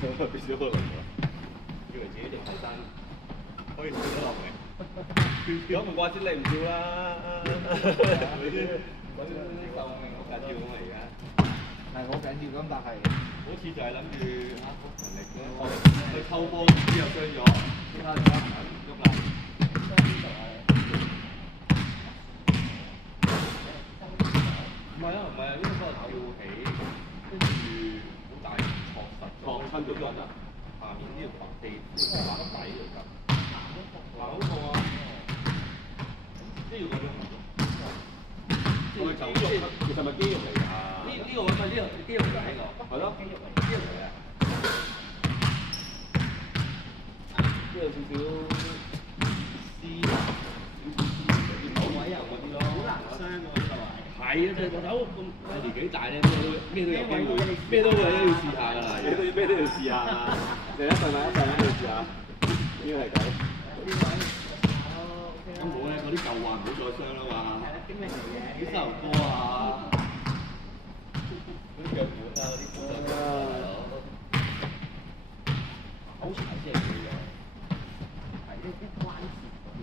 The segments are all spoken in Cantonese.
必須可能以為自己條後生可以跳得落嚟，咁唔怪之你唔跳啦，係咪先？揾啲救命好緊要啊嘛而家。係好緊要咁，但係好似就係諗住壓縮勤力咧，去抽波之後傷咗，其他而家唔肯喐啦。唔係啊，唔係啊，呢個跳起，跟住好大挫實，撞親咗人啊！下面呢條滑地滑底嚟㗎，滑好痛啊！即係要咁樣唔喐，即係其實咪肌肉嚟㗎？呢個咪呢個肌肉嚟㗎，係咯，肌肉嚟嘅，即係有少少絲，少少位啊嗰啲咯，好難傷喎呢個係。係啊，就係個手咁年紀大咧，咩都有機會，咩都要試下㗎啦，咩都要試下啊！嚟一陣啦，一陣試下，呢個係咁。咁好咧，嗰啲舊患唔好再傷啦嘛。係啦，經歷嚟嘅。啲膝頭哥啊，嗰啲腳腕啊，嗰啲骨頭啊，好柴先係佢嘅。係一關節嗰啲。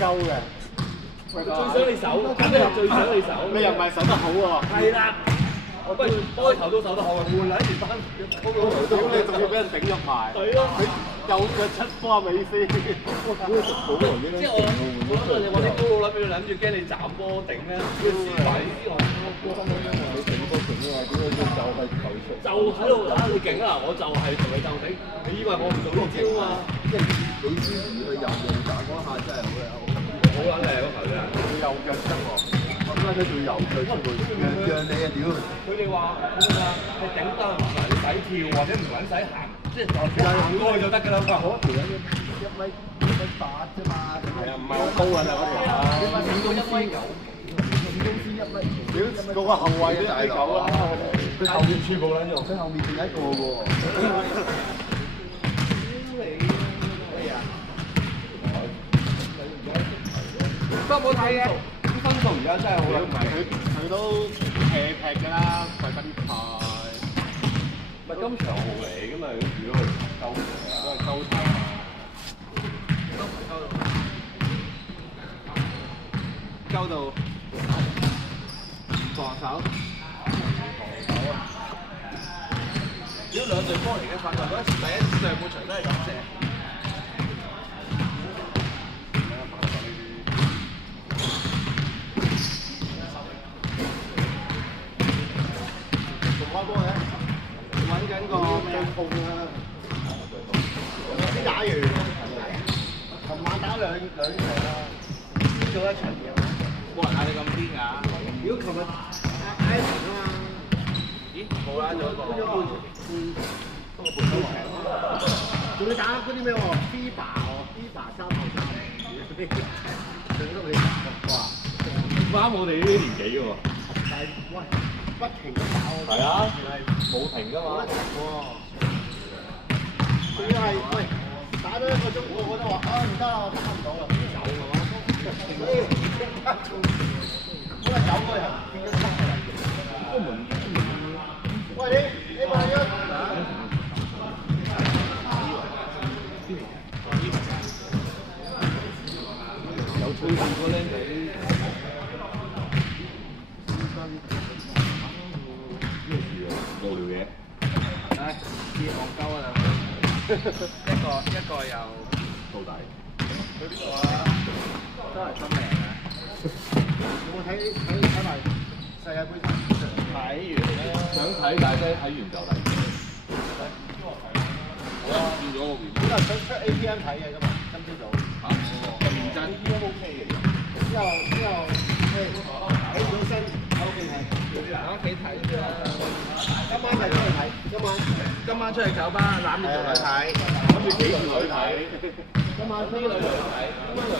鳩嘅，最想你手，肯定係最想你手。你又唔係手得好喎。係啦，喂，開頭都手得好啊，換撚住翻，屌你仲要俾人頂入埋。係咯，佢右腳出花尾先。哇！屌你好耐已經。即係我諗你揾啲高佬諗住驚你斬波頂咧，要撕埋呢啲我。你頂多頂啊！點解要就係投訴？就喺度啊！你勁啊！我就係同你鬥頂，你以為我唔做呢招啊嘛？即係李思怡佢右右打嗰下真係好好撚靚嗰球真係。佢右腳出喎，點解佢仲右腳出喎？讓你啊屌！佢哋話係頂得唔撚使跳或者唔撚使行，即係行過去就得㗎啦嘛。嗰條友1米8啫嘛，係啊，唔係好高㗎啦嗰條啊。五公司1米，屌嗰個後衞都1米9啦，佢後面全部撚用，佢後面仲有一個喎。不過冇睇嘅，啲分數而家真係好撚唔係。佢都劈㗎啦，貴賓派。唔係今場豪嚟㗎嘛？如果佢溝都係溝睇啊。溝到防守。如果兩隊波嚟嘅發覺嗰第一上半場都係咁射。開波嘅，揾緊個咩風啦？先打完，琴晚打兩場啦，輸咗一場嘅。冇人嗌你咁癲㗎！如果琴日挨平啊嘛，咦？冇啦，咗一個。仲要打嗰啲咩喎？FIFA 喎，FIFA 3-3，仲都你哇！啱我哋呢啲年紀嘅喎。但係喂，不停咁打喎。係啊，冇停㗎冇得嘛。停喎。仲要係喂，打咗1個鐘，我覺得話啊唔得啦，我打唔到啦，走係嘛？好啦，走過嚟變咗7個人。喂你萬一有吹住個僆仔。無聊嘢。唉，啲戇鳩啊一個又到底。佢邊個啊？都係新名啊！有冇睇埋世界盃？睇完啦。想睇但係睇完就睇。好啊，變咗個 review。本來想出 APM 睇嘅今日，今朝早。嚇？認真 APM OK 嘅。起唔到身，好勁係。喺屋企睇啫。今晚就出去睇，今晚出去酒吧攬住條女睇，諗住幾個女睇，今晚呢個女睇，今晚女睇。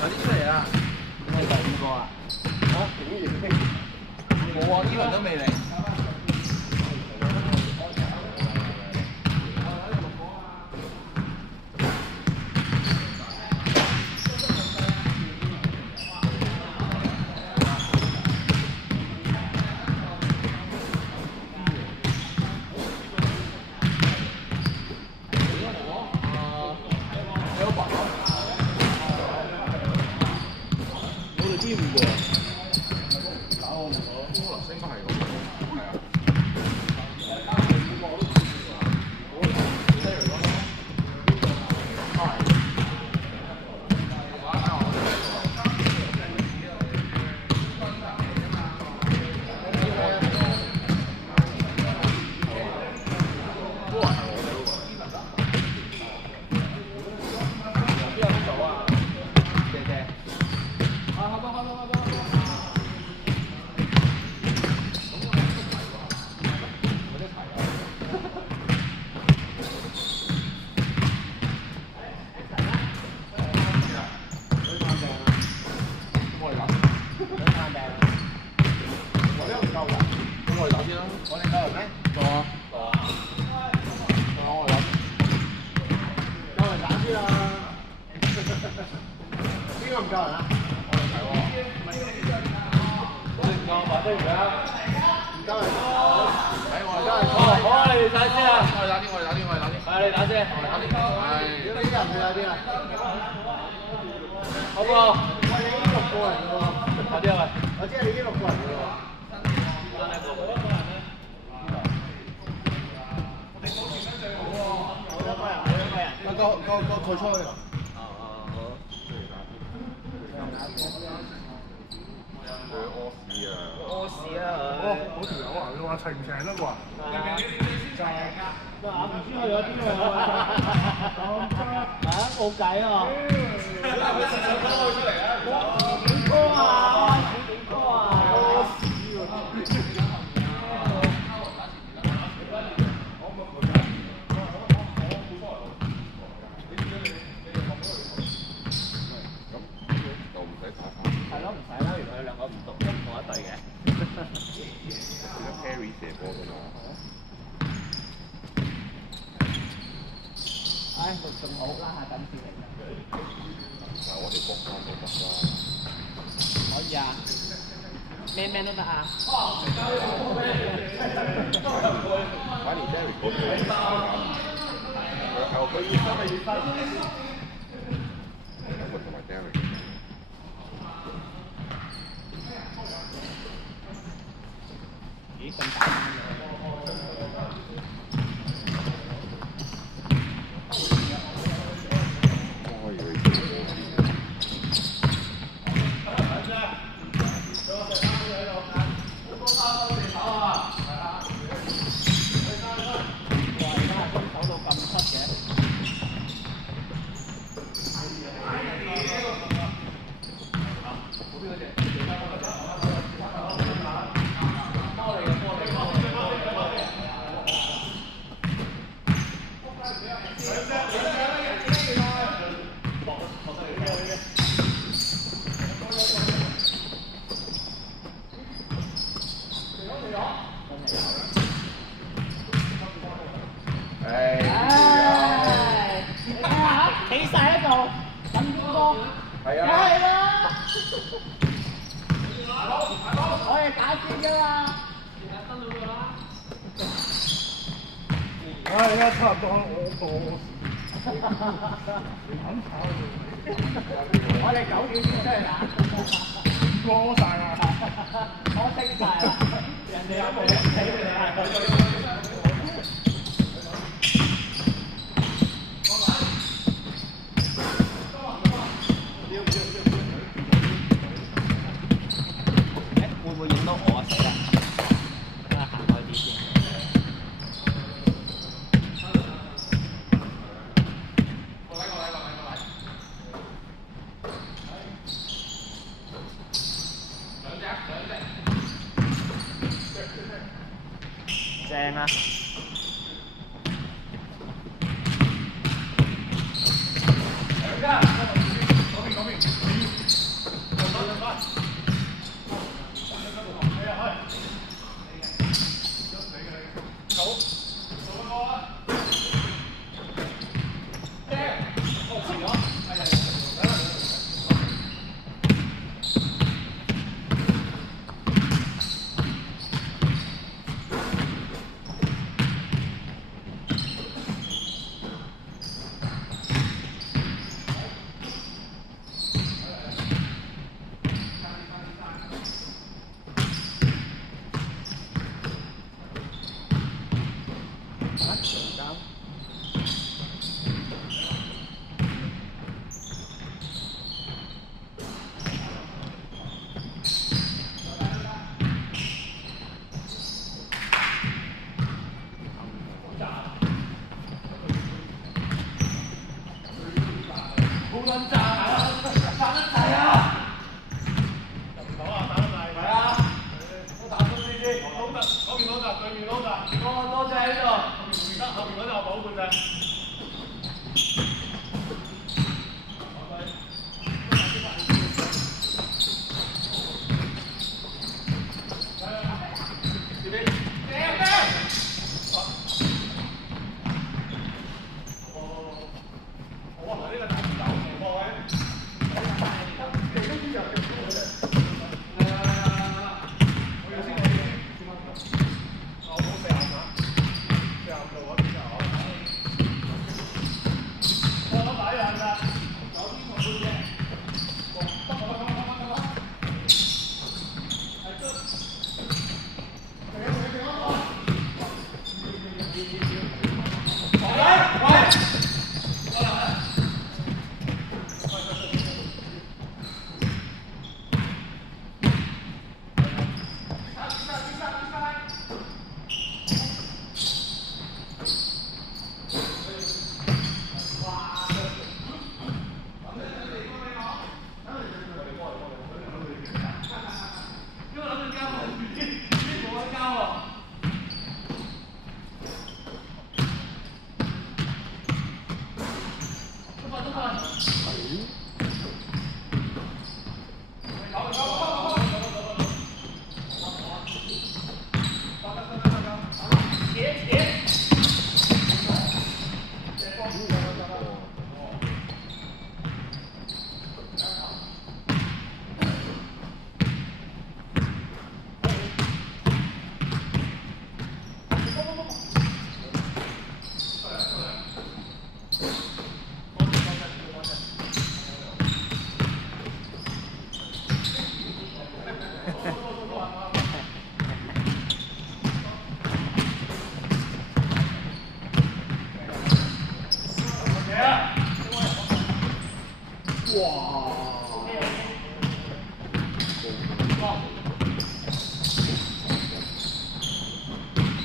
快啲出嚟啊！咩第五個啊？嚇，竟然冇啊，呢輪都未嚟。我哋邊五個？邊個唔夠人啊？我哋唔夠，話得唔得？唔夠人。好啊，你哋打先啊！我哋打啲。係你打先。如果呢啲人去有啲啊？好唔好？喂，你已經6個人㗎喎。打啲啊！我知你已經6個人㗎喎。個退出去。屙屎啊！嗰條友啊，你話齊唔齊得啩？就係話唔知去咗邊度啊！冇計啊！點歌啊？點歌啊？係咯，唔使啦，原來佢兩個唔同一隊嘅。Harry 射波㗎嘛。唉，仲好啦，下緊先嚟㗎。嗱，我哋搏翻都得啦。可以啊，咩都得啊。反而 Derek 嗰邊係佢要分。同埋 Derek。咦，咁大嘅？係打線㗎嘛。唉，而家差唔多我我哋9點先出去打。過晒啦。我升晒啦，人哋有冇死你啊？會唔會影到我啊？死啦！啊，行開啲先。正啊！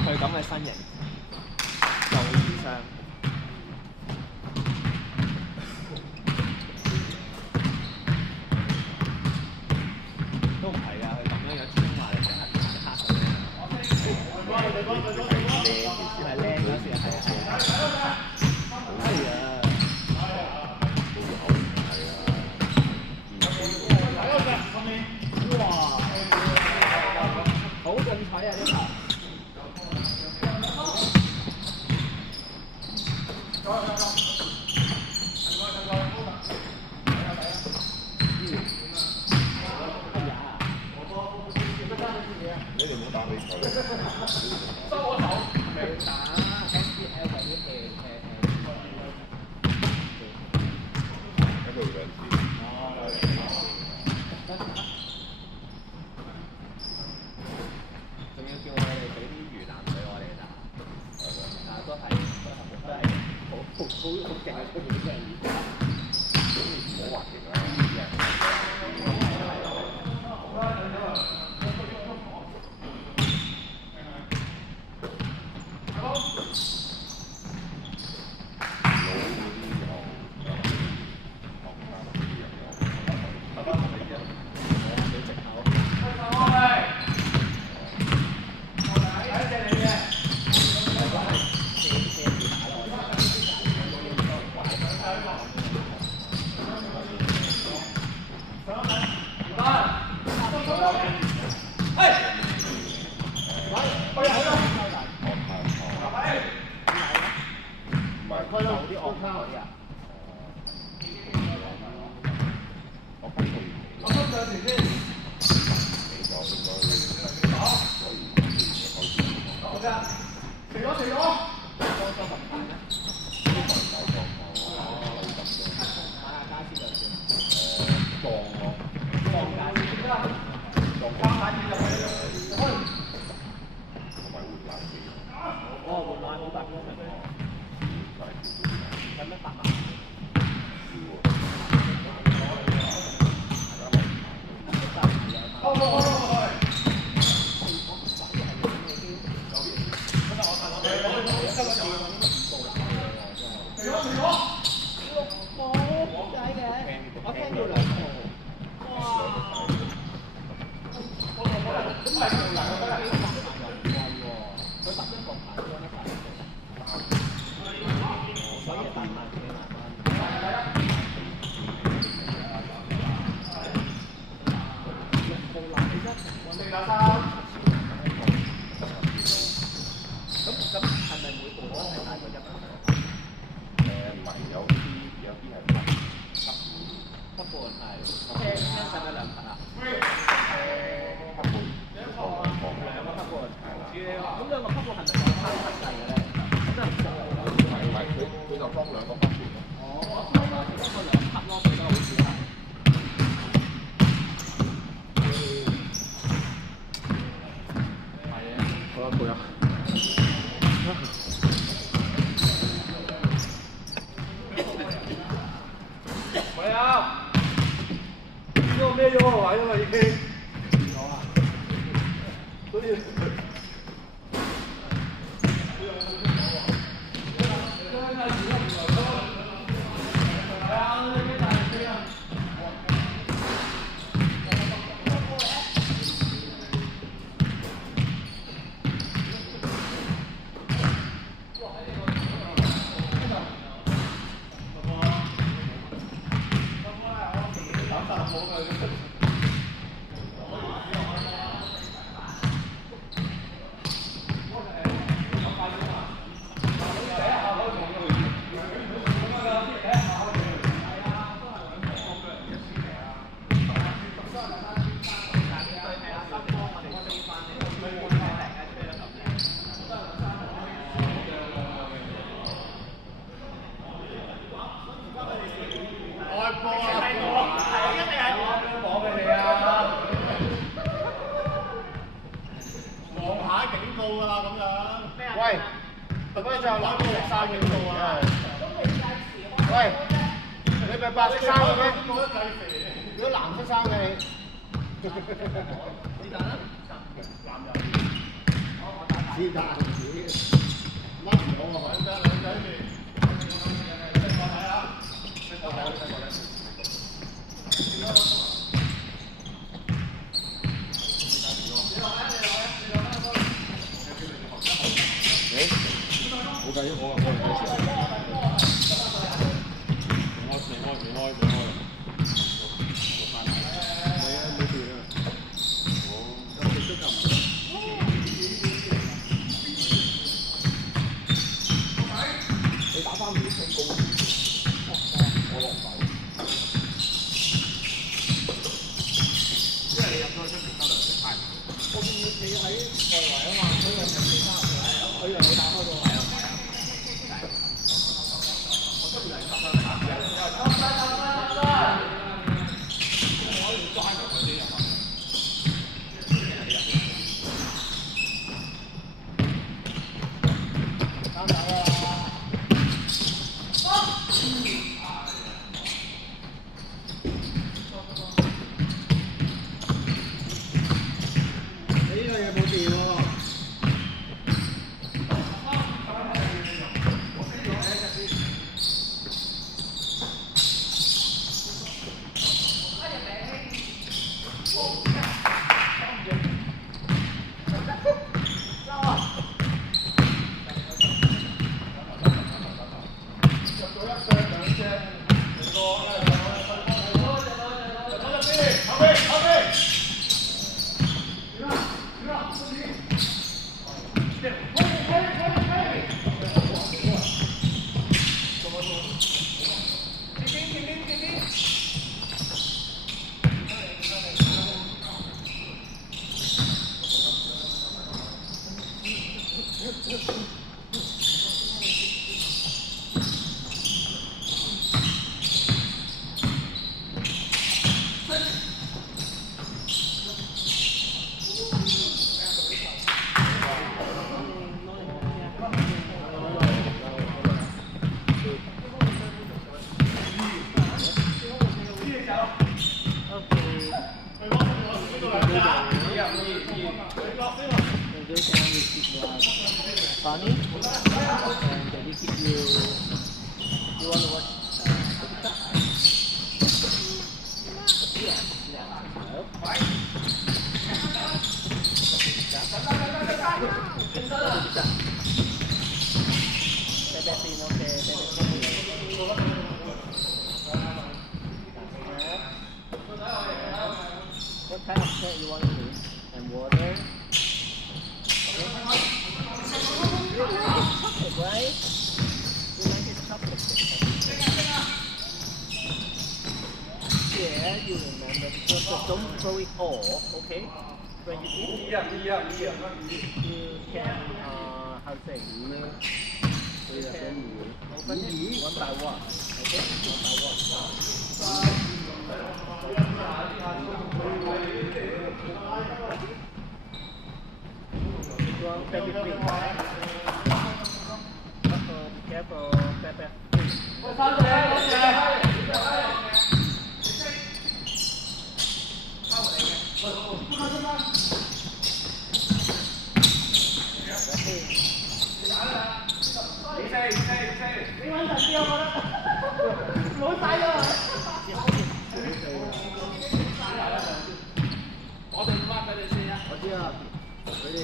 佢咁嘅身形就會遇傷。都唔係㗎，佢咁樣穿埋嚟成日黑手咧。係靚嗰時係啊。係啊。哇！好精彩啊！呢球。你哋冇打比賽。收我手。咪打 SPL 嗰啲一個月2次。仲要叫我哋俾啲魚腩水我哋打，但係都係好勁嘅出面真係而家。唔好話勁啦。Funny, and we keep you want to watch yeah. What kind of cake you want to do? And water. You like chocolate, right? You like it chocolate cake. Yeah, you remember. Just don't throw it all, okay? When you eat, you can, how to say, you can open it one by one, okay? One by one. Well, baby free. Be careful, baby我知啊，佢哋。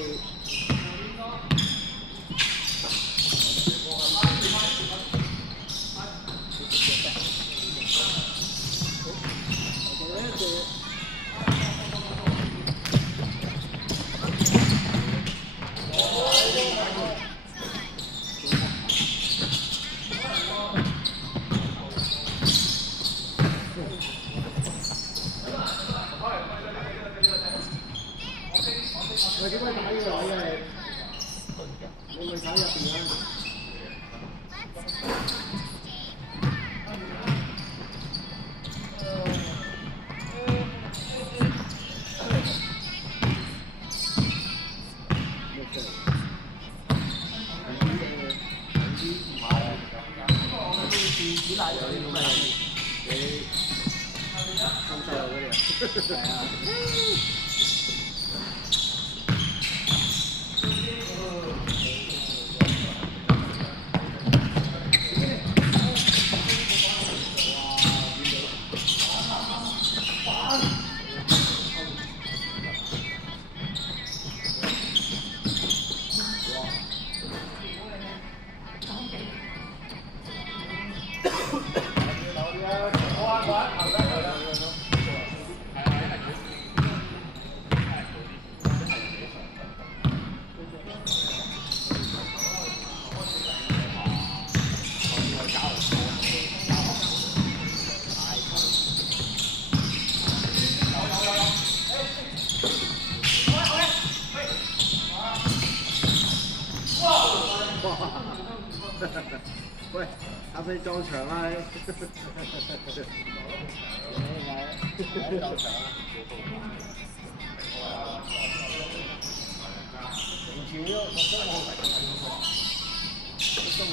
喂，點解打呢個位嘅你？你咪睇入邊啦。幾大隊咁啊？你咁細路嗰啲啊？係啊。喂，阿飛撞牆啦你！撞牆啊！唔似喎，我真係好睇嘅，真係。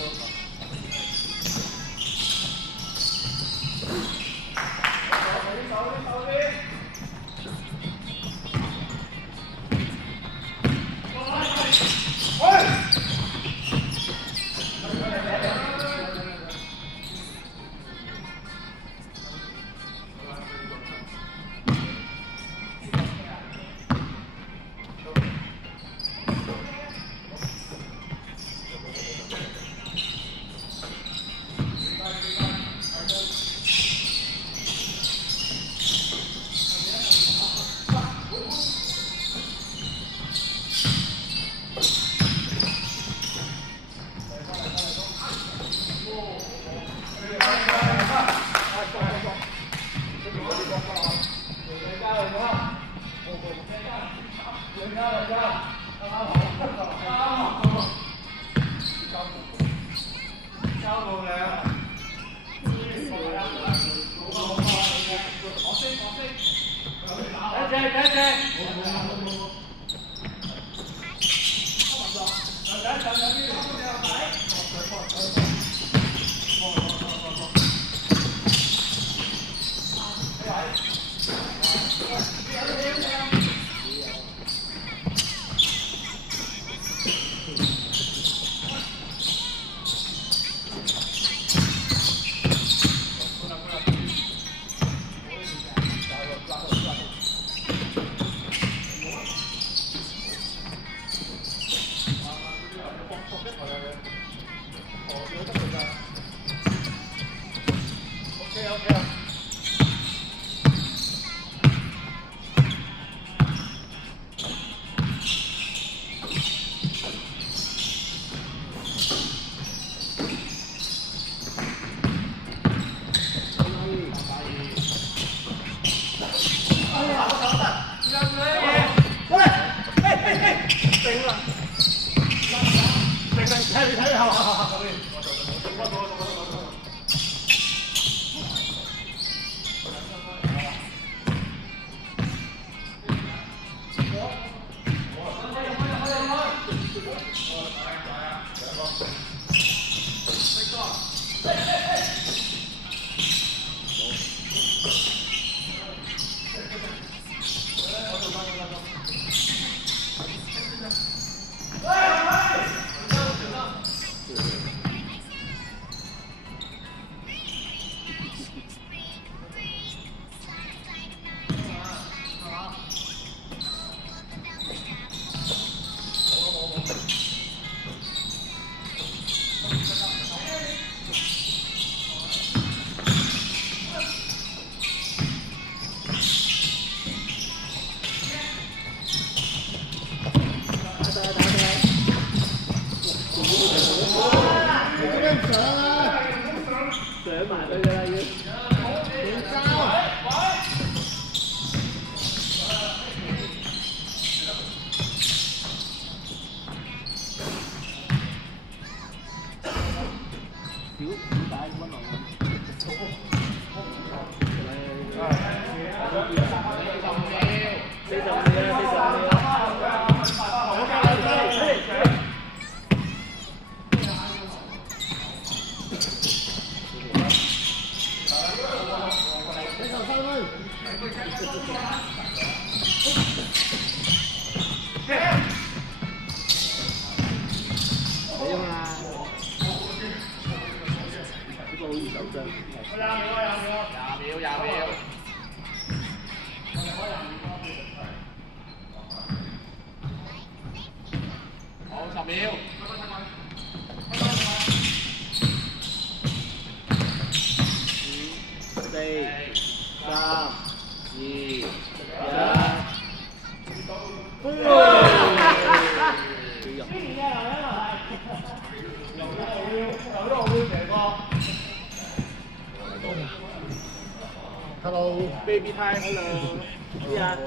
Hello，baby time，hello，係啊，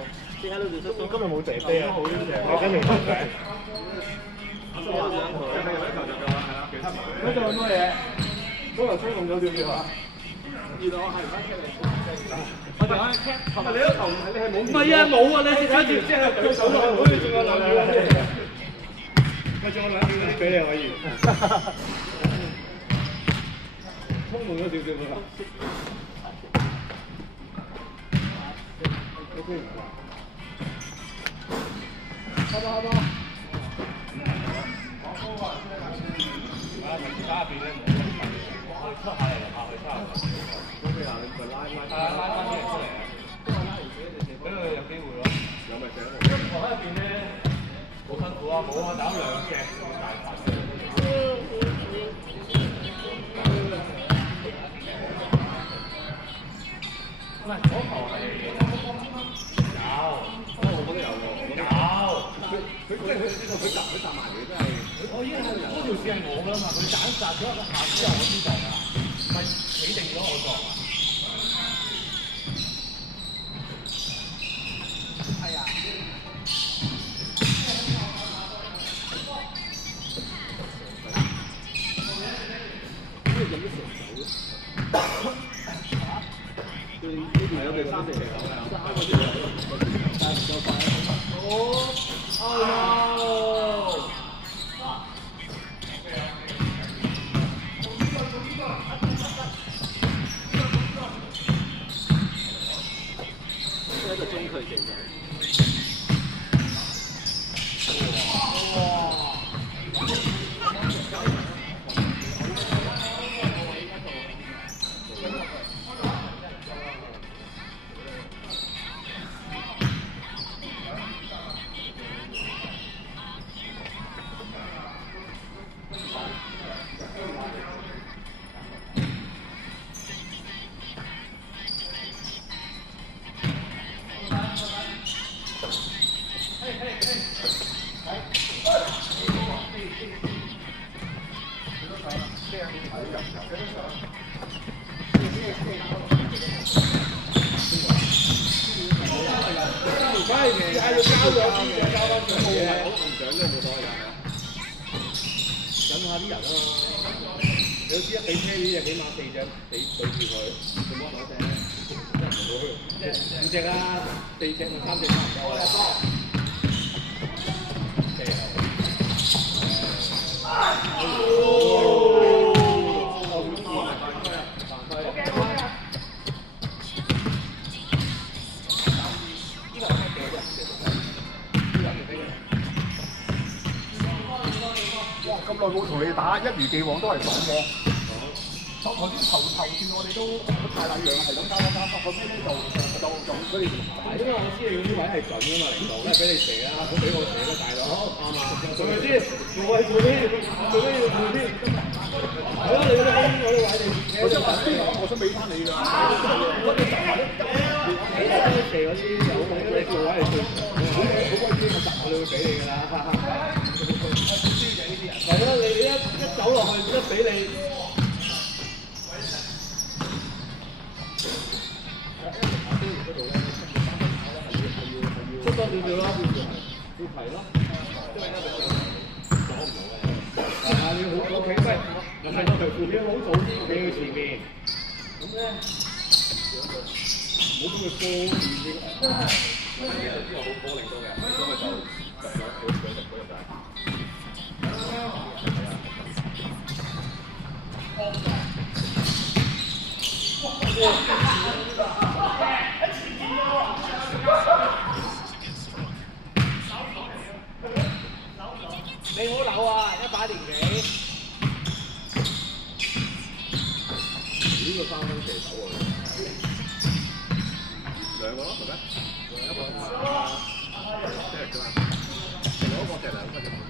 點解喺度做叔叔？今日冇姐姐啊，好謝謝，我跟住同佢。嗰做咁多嘢，嗰頭衝動咗少少啊！原來我係唔得嘅嚟。我就啱 cap， 係咪你嗰頭你係冇？唔係啊，冇啊，你睇住即係舉手落去，好似仲有2秒嗰啲。咪仲有2秒嗰啲俾你可以。衝動咗少少㗎。OK。好吧，好吧。打入邊咧，我出下嚟就拍佢出嚟。咁你嗱，你咪拉拉啲人出嚟啊！俾佢有機會咯。有咪請我？我喺入邊咧好辛苦啊，冇啊，打2隻大飯。唔係嗰球係有，我覺得有喎。佢即係佢集埋嘅真係。我已經係嗰條線係我㗎嘛，佢斬咗一下之後我先撞㗎，唔係企定咗我撞啊。係啊。呢個有啲成手嘅。係有第3隻手嘅。但係唔夠快。Oh no！一個中距離嘅。5隻啦，4隻同3隻差唔多啦。哇！咁耐冇同你打，一如既往都係咁嘅。頭先頭段我哋都太禮讓，係咁交，後尾咧就佢哋因為我知你嗰啲位係準㗎嘛，領導，俾你射啦，唔好俾我射啦，大佬，啱啊，係咪先？我係做咩要做添？係咯，你嗰啲空嗰啲位你，我想俾翻你㗎。你射嗰啲有你個位係最好鬼知我我哋會俾你㗎啦。係咯，你一走落去一俾你。出多少少咯，要提咯，因為阻唔到嘅。係啊，你好企低，又係條條片好早啲企佢前面，咁咧唔好俾佢過遠啲。之後好波力多嘅，咁咪就入咗佢入晒。你好扭啊！一把年紀。呢個3分射手喎，2個咯，係咩？一個啫嘛，另一個射2分啫。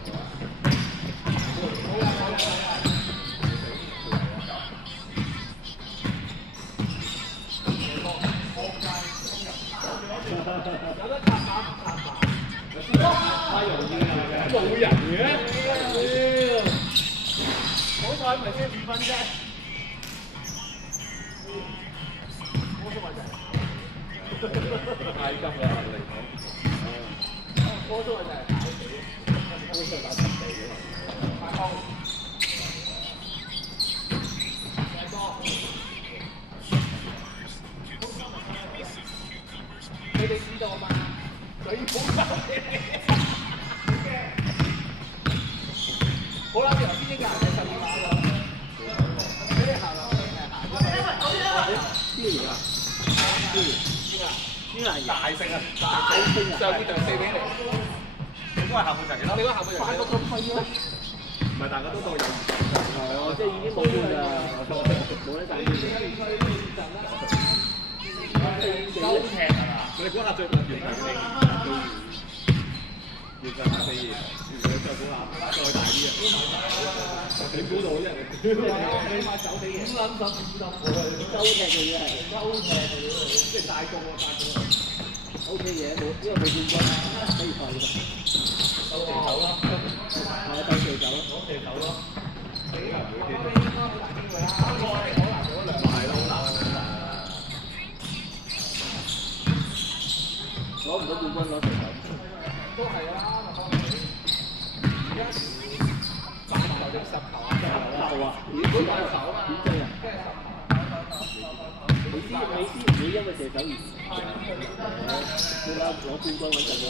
太容易啦，冇人嘅，好彩唔係先2分啫。太急啦，嚟講。波都係就係打死，波都係打實地嘅嘛。難贏。大勝啊！大勝啊！上半場4比0，你嗰係下半場幾多？你講下半場幾多？唔係大家都當有。係即係已經冇㗎啦，冇得打。收踢係嘛？你估下最完場幾多？完場4-2，再估下，再大啲啊！你估到啫？你買手死嘢，收踢嘅嘢係收踢嘅嘢，即係大中喎，大中喎。OK 嘅，冇因為冇冠軍可以快嘅。鬥地手咯，係啊，鬥地手咯，攞地手咯。係咯，好難啊！攞唔到冠軍攞地手。都係啊，而家8球定10球啊？球啊！如果打球啊，點計啊？美斯唔會因為射手而冇啦，攞冠軍穩陣啦。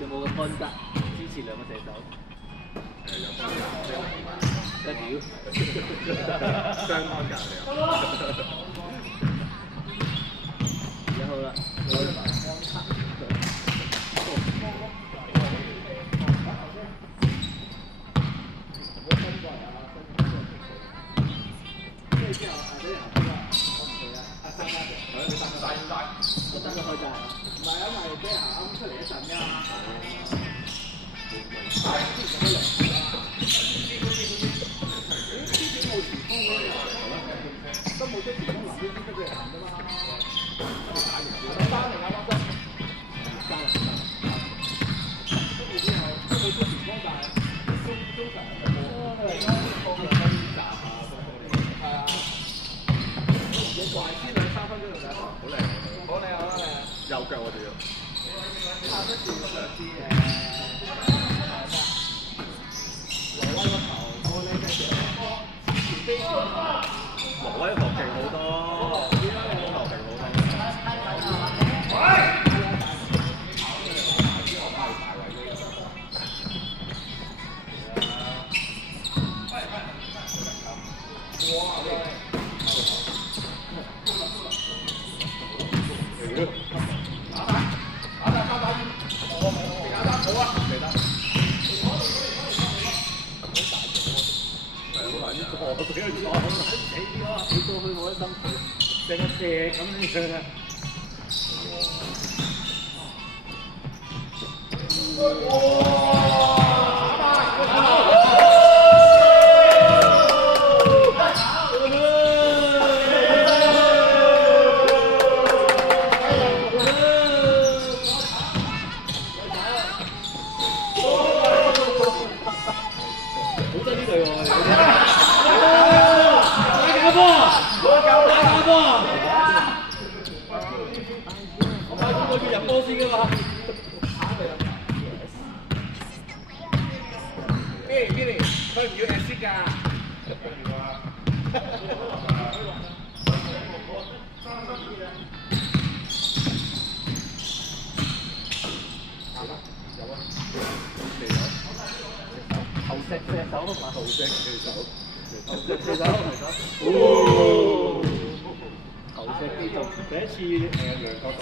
有冇個分質支持兩個射手？有屌！雙方格嚟啊！而家好啦，我等佢開閘。唔係啊，因為俾人啱出嚟一陣㗎嘛。都冇即時都臨啲先得佢行㗎嘛。3-0啊，幫心。跟住之後都冇即時幫，但係中場係冇幫兩分站啊，係啊。你壞先2-3分鐘就得。好靚，好靚好靚。右腳我哋要。下一次上次挪威個球，我呢隻射波前飛挪威學勁好多，球勁好多。你過去我一心成個射咁樣啊！好得呢隊喎！打波！我快啲過要入波先㗎嘛！Billy，佢唔要 assist 㗎。後射手啊嘛，後射手。哦！後射機動，第一次兩角度，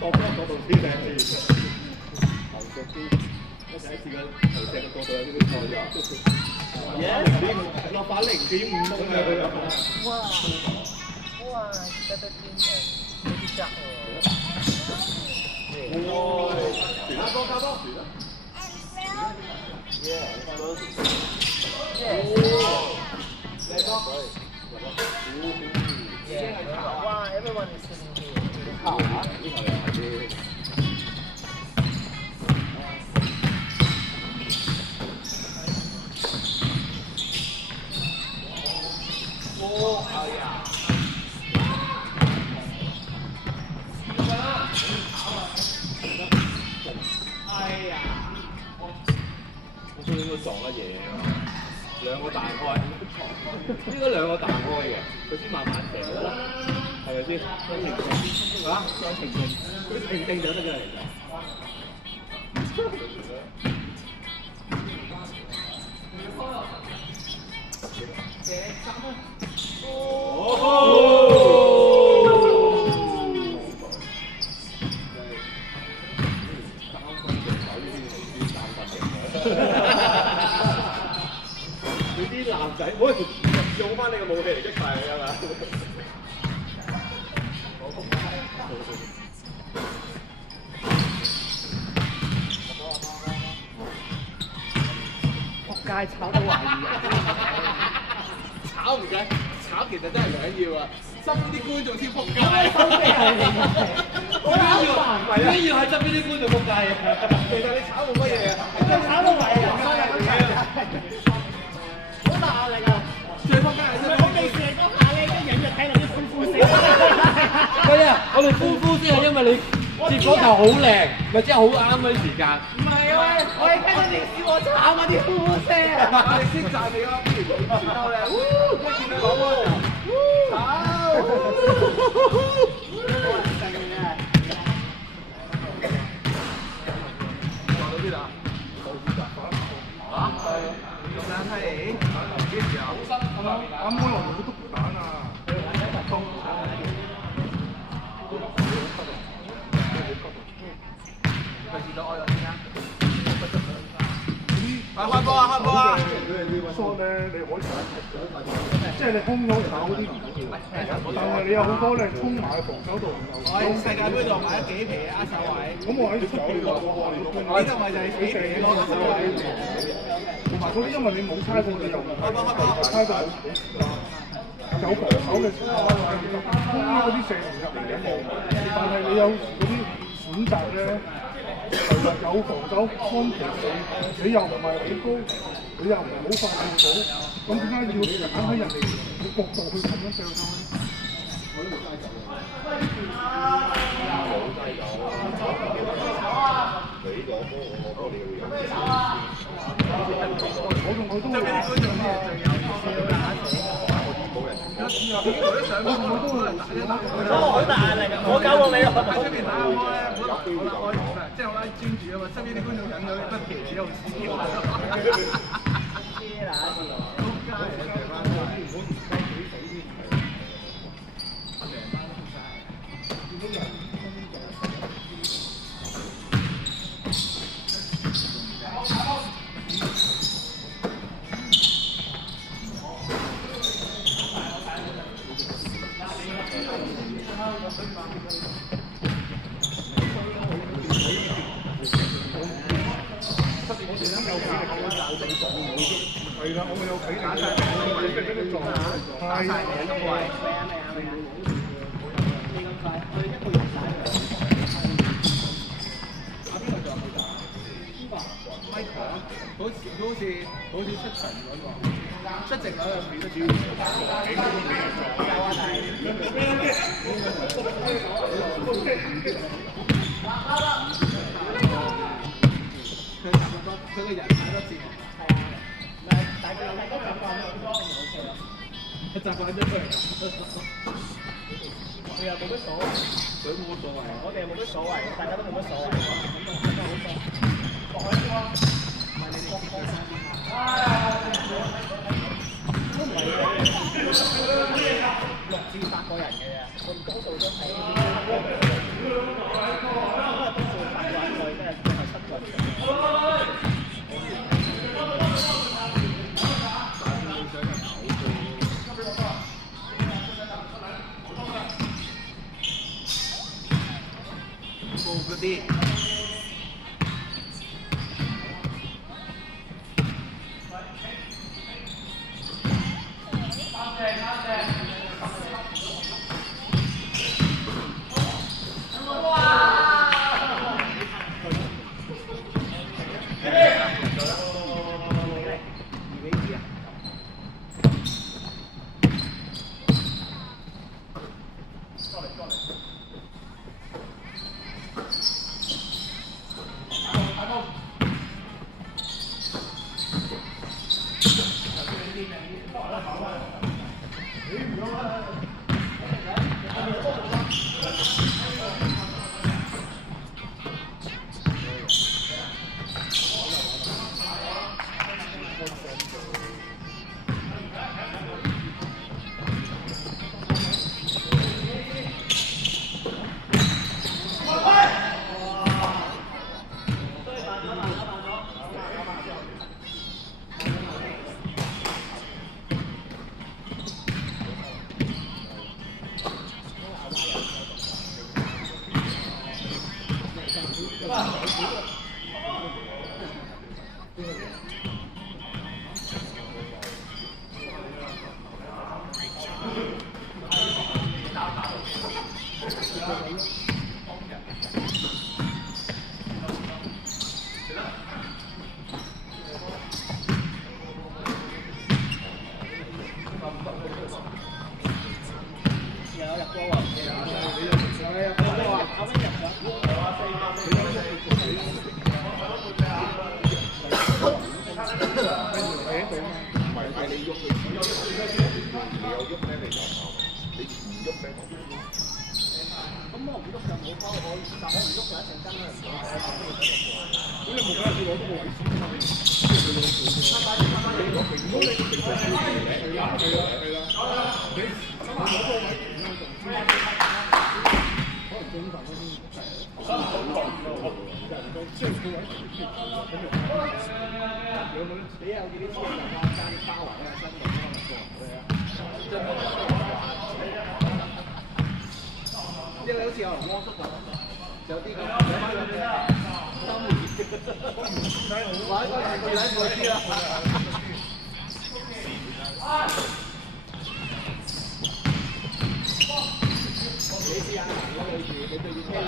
多角度先第一次。後射機，第一次嘅投射嘅角度有啲錯咗。落翻0.5咁樣。哇！得得天有啲窄喎。哇！傳啦，幫加波！ Yeah. Wow, everyone is sitting here. 兩個彈開，應該兩個彈開嘅，佢先慢慢射到咯，係咪先？嚇，再停定，佢停定就得㗎啦，其實。你啲男仔，喂，用翻你個武器嚟擊敗佢啊嘛！仆街炒到懷疑人。炒唔計，炒其實真係兩要啊！側邊啲觀眾先仆街。主要係側邊啲觀眾仆街啊！其實你炒冇乜嘢啊，炒到懷疑人生好大壓力啊！最仆街係真係。我未射嗰下咧，一忍就睇到啲歡呼聲。係啊，我哋歡呼先係因為你接嗰球好靚，咪真係好啱嗰啲時間。唔係啊喂，我係聽到你笑我慘啊啲歡呼聲。我哋先讚你咯，不如笑到你，一見到講喎，撞到邊啊？但係幾時啊？啱開落好多蛋啊！開波啊！開波啊！疏咧，你可以即係你空咗打嗰啲唔緊要，但係你有好多咧衝埋防守度，我喺世界盃度買咗幾皮握手位，咁我喺出邊話呢度咪就係幾皮嘅握手位。同埋嗰啲因為你冇猜過，你又唔猜到有防守嘅情況下，空嗰啲射唔入嚟嘅，但係你有嗰啲選擇咧。有防守安全你又唔係好高，你又唔係好快跳到，咁點解要揀喺人哋嘅角度去咁樣射上咧？我都冇齋走啊！冇齋走啊！你攞波我攞波，你要有。我同佢都話。好大壓力啊！我搞過你啊！出邊打波咧，我即係我拉專注啊嘛，身邊啲觀眾引到你不期只有笑。係啦，我有睇打晒，即係俾你撞，係。好似出場嗰個，出席嗰個變得主要。佢個人睇得字。但係佢都習慣咗好多嘢 OK 咯。習慣咗佢。佢又冇乜所謂。佢冇乜所謂。我哋又冇乜所謂，大家都冇乜所謂。咁都好多。都唔係6至8個人嘅啫，咁多數都係多數8個人去，跟住最後7個人。嗰啲。你唔喐嘅咁我唔喐就冇包可以，但我唔喐就一定跟啦。咁你冇計，你攞到個位先嘛？你攞平高你平高係啦，你攞個位唔啱動先，可能正常嗰啲即係個位你有幾啲車就翻間包圍喺身度，即係好似有人魔術咁，有啲咁，玩個自己嚟過啲啦。你試下行咗去住，你對住車住。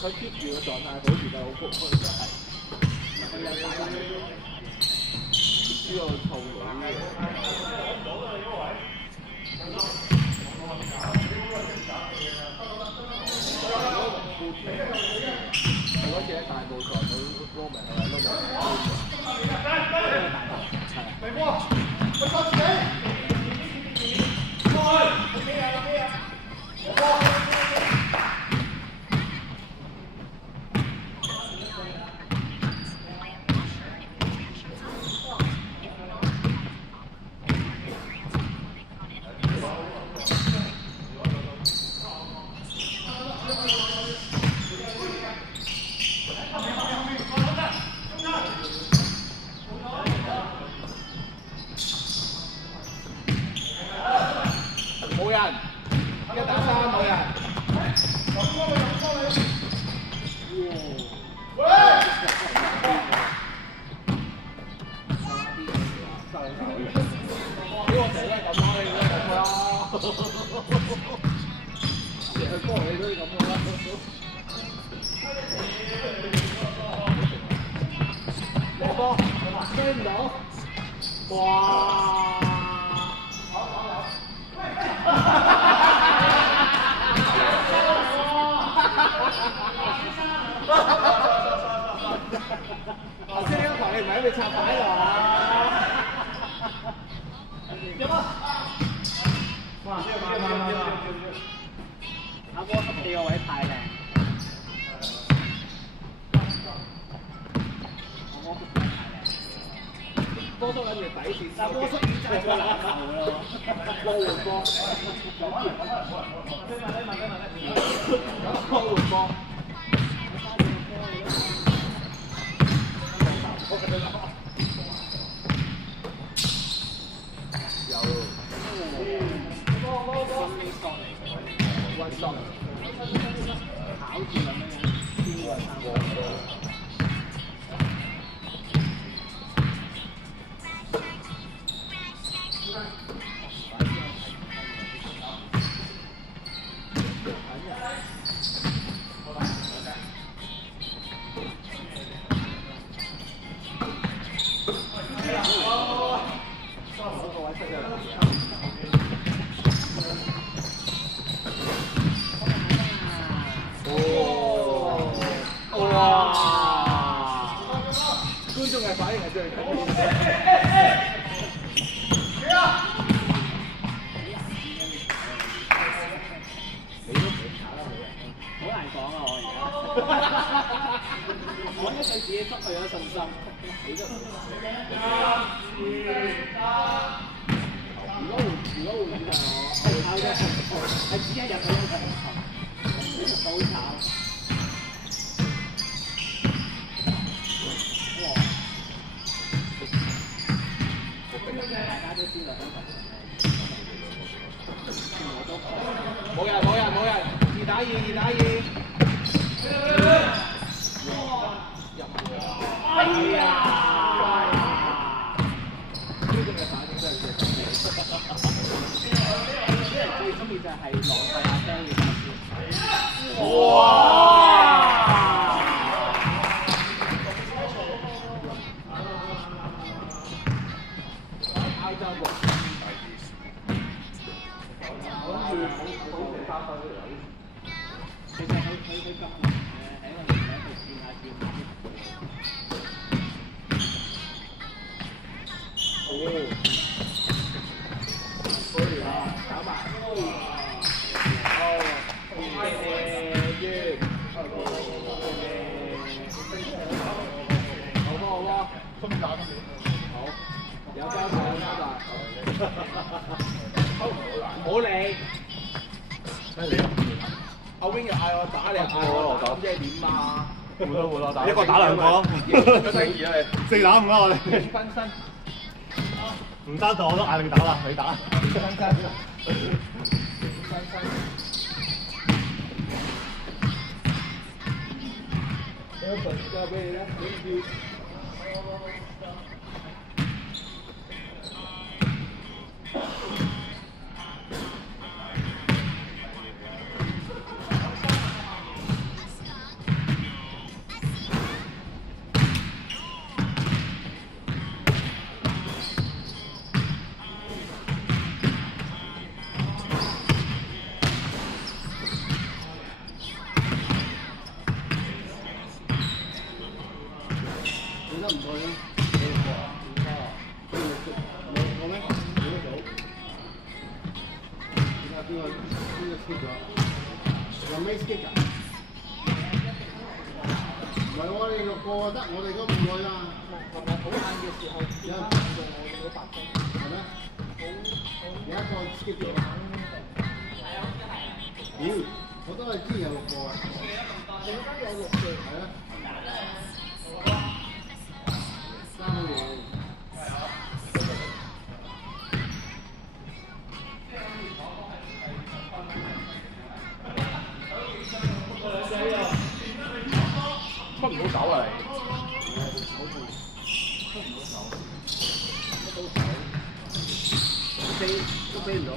佢 keep 住個狀態保持得好高，佢就係佢有大呢個臭女嗰次喺大埔撞到 Roman 係咪 冇人，一打三冇人。我成日都係咁啦，你都係咁啦。成日哥你都係咁啦。攞波，追唔到。哇！頭先呢個球你唔係喺度插牌㗎嘛？哇！阿波十四個位太靚。波叔諗住底線，但波叔已經揸咗籃球啦，波換波，波換波。有，運動，考住咁樣，邊個三個？觀眾嘅反應係最緊要。好難講啊！我而家，我一對自己失去咗信心。如果換就我係只一日嘅一場球，好慘。大家都知道冇人，二打二。哎呀！呢種嘅反應真係最中意就係浪費阿 Sir 嘅。哇！唔好理。阿 Wing 又嗌我打，你又嗌我打，即係點啊？換打一個打兩個咯，4打5啦我哋。分身。唔單止我都嗌你打啦，你打。分身。有份交俾你啦，你有咩 skip 㗎？唔係喎，你6個得，我哋嗰5個咋？琴日好晏嘅時候，有人用我哋嗰白燈。係咩？有一個 skip 咗。咦？我都係知有6個啊。剩翻有6個。係啊。3個月。出唔到手啊你！都飛唔到。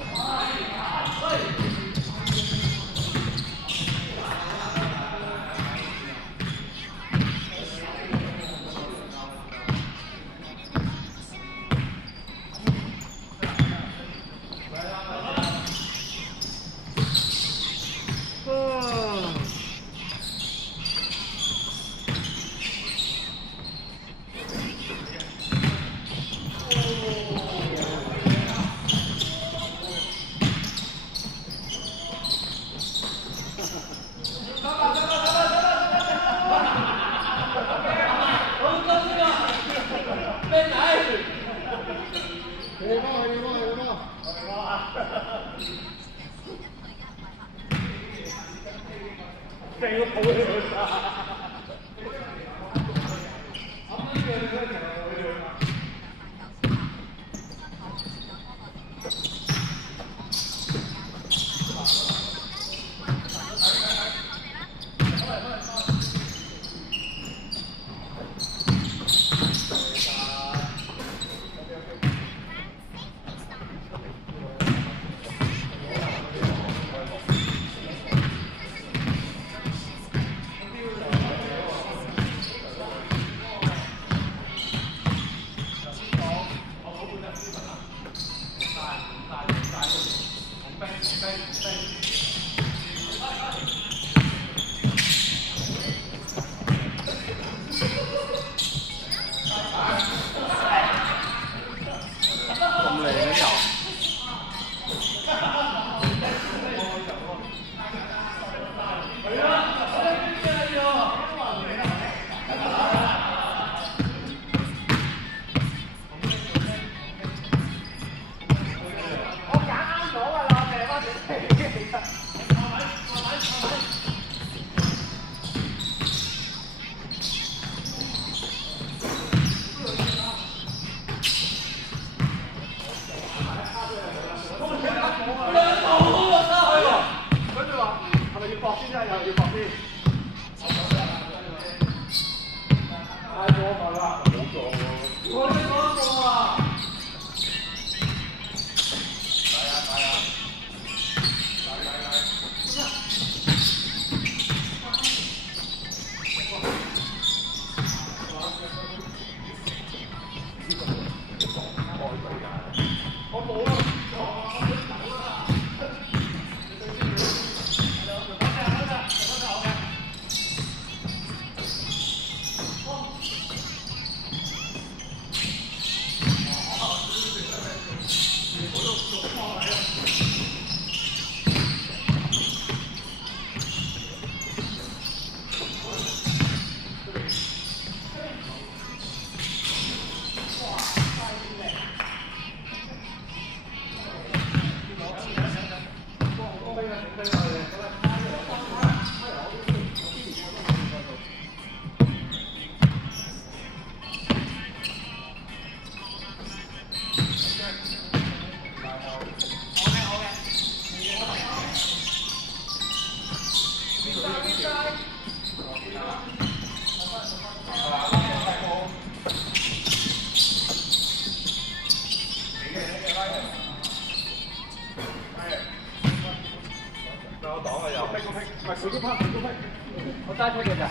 我揸出嘅咋？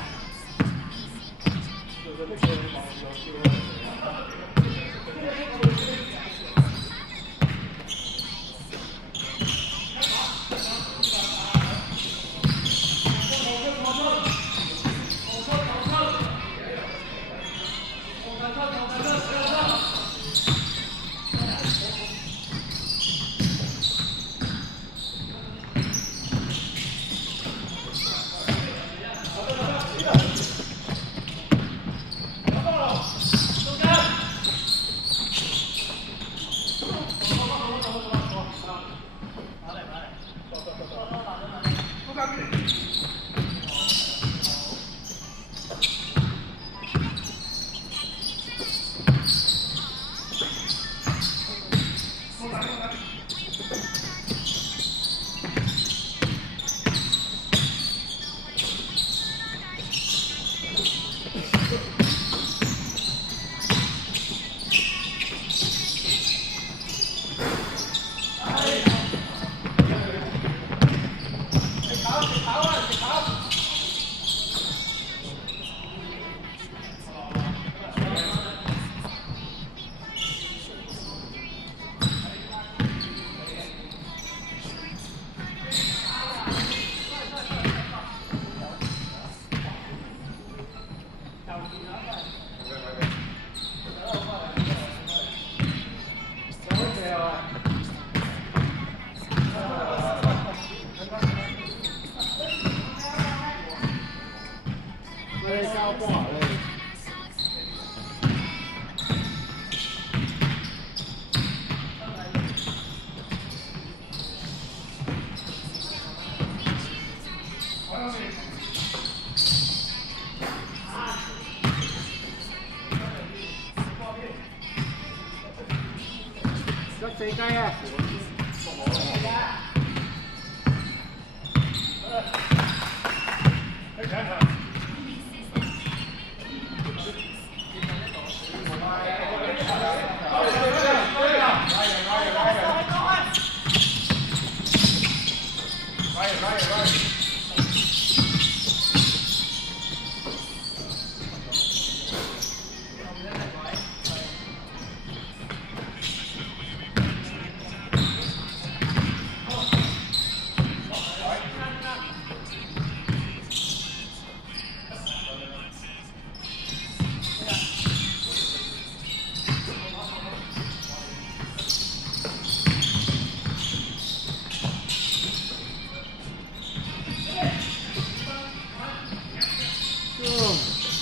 四雞啊！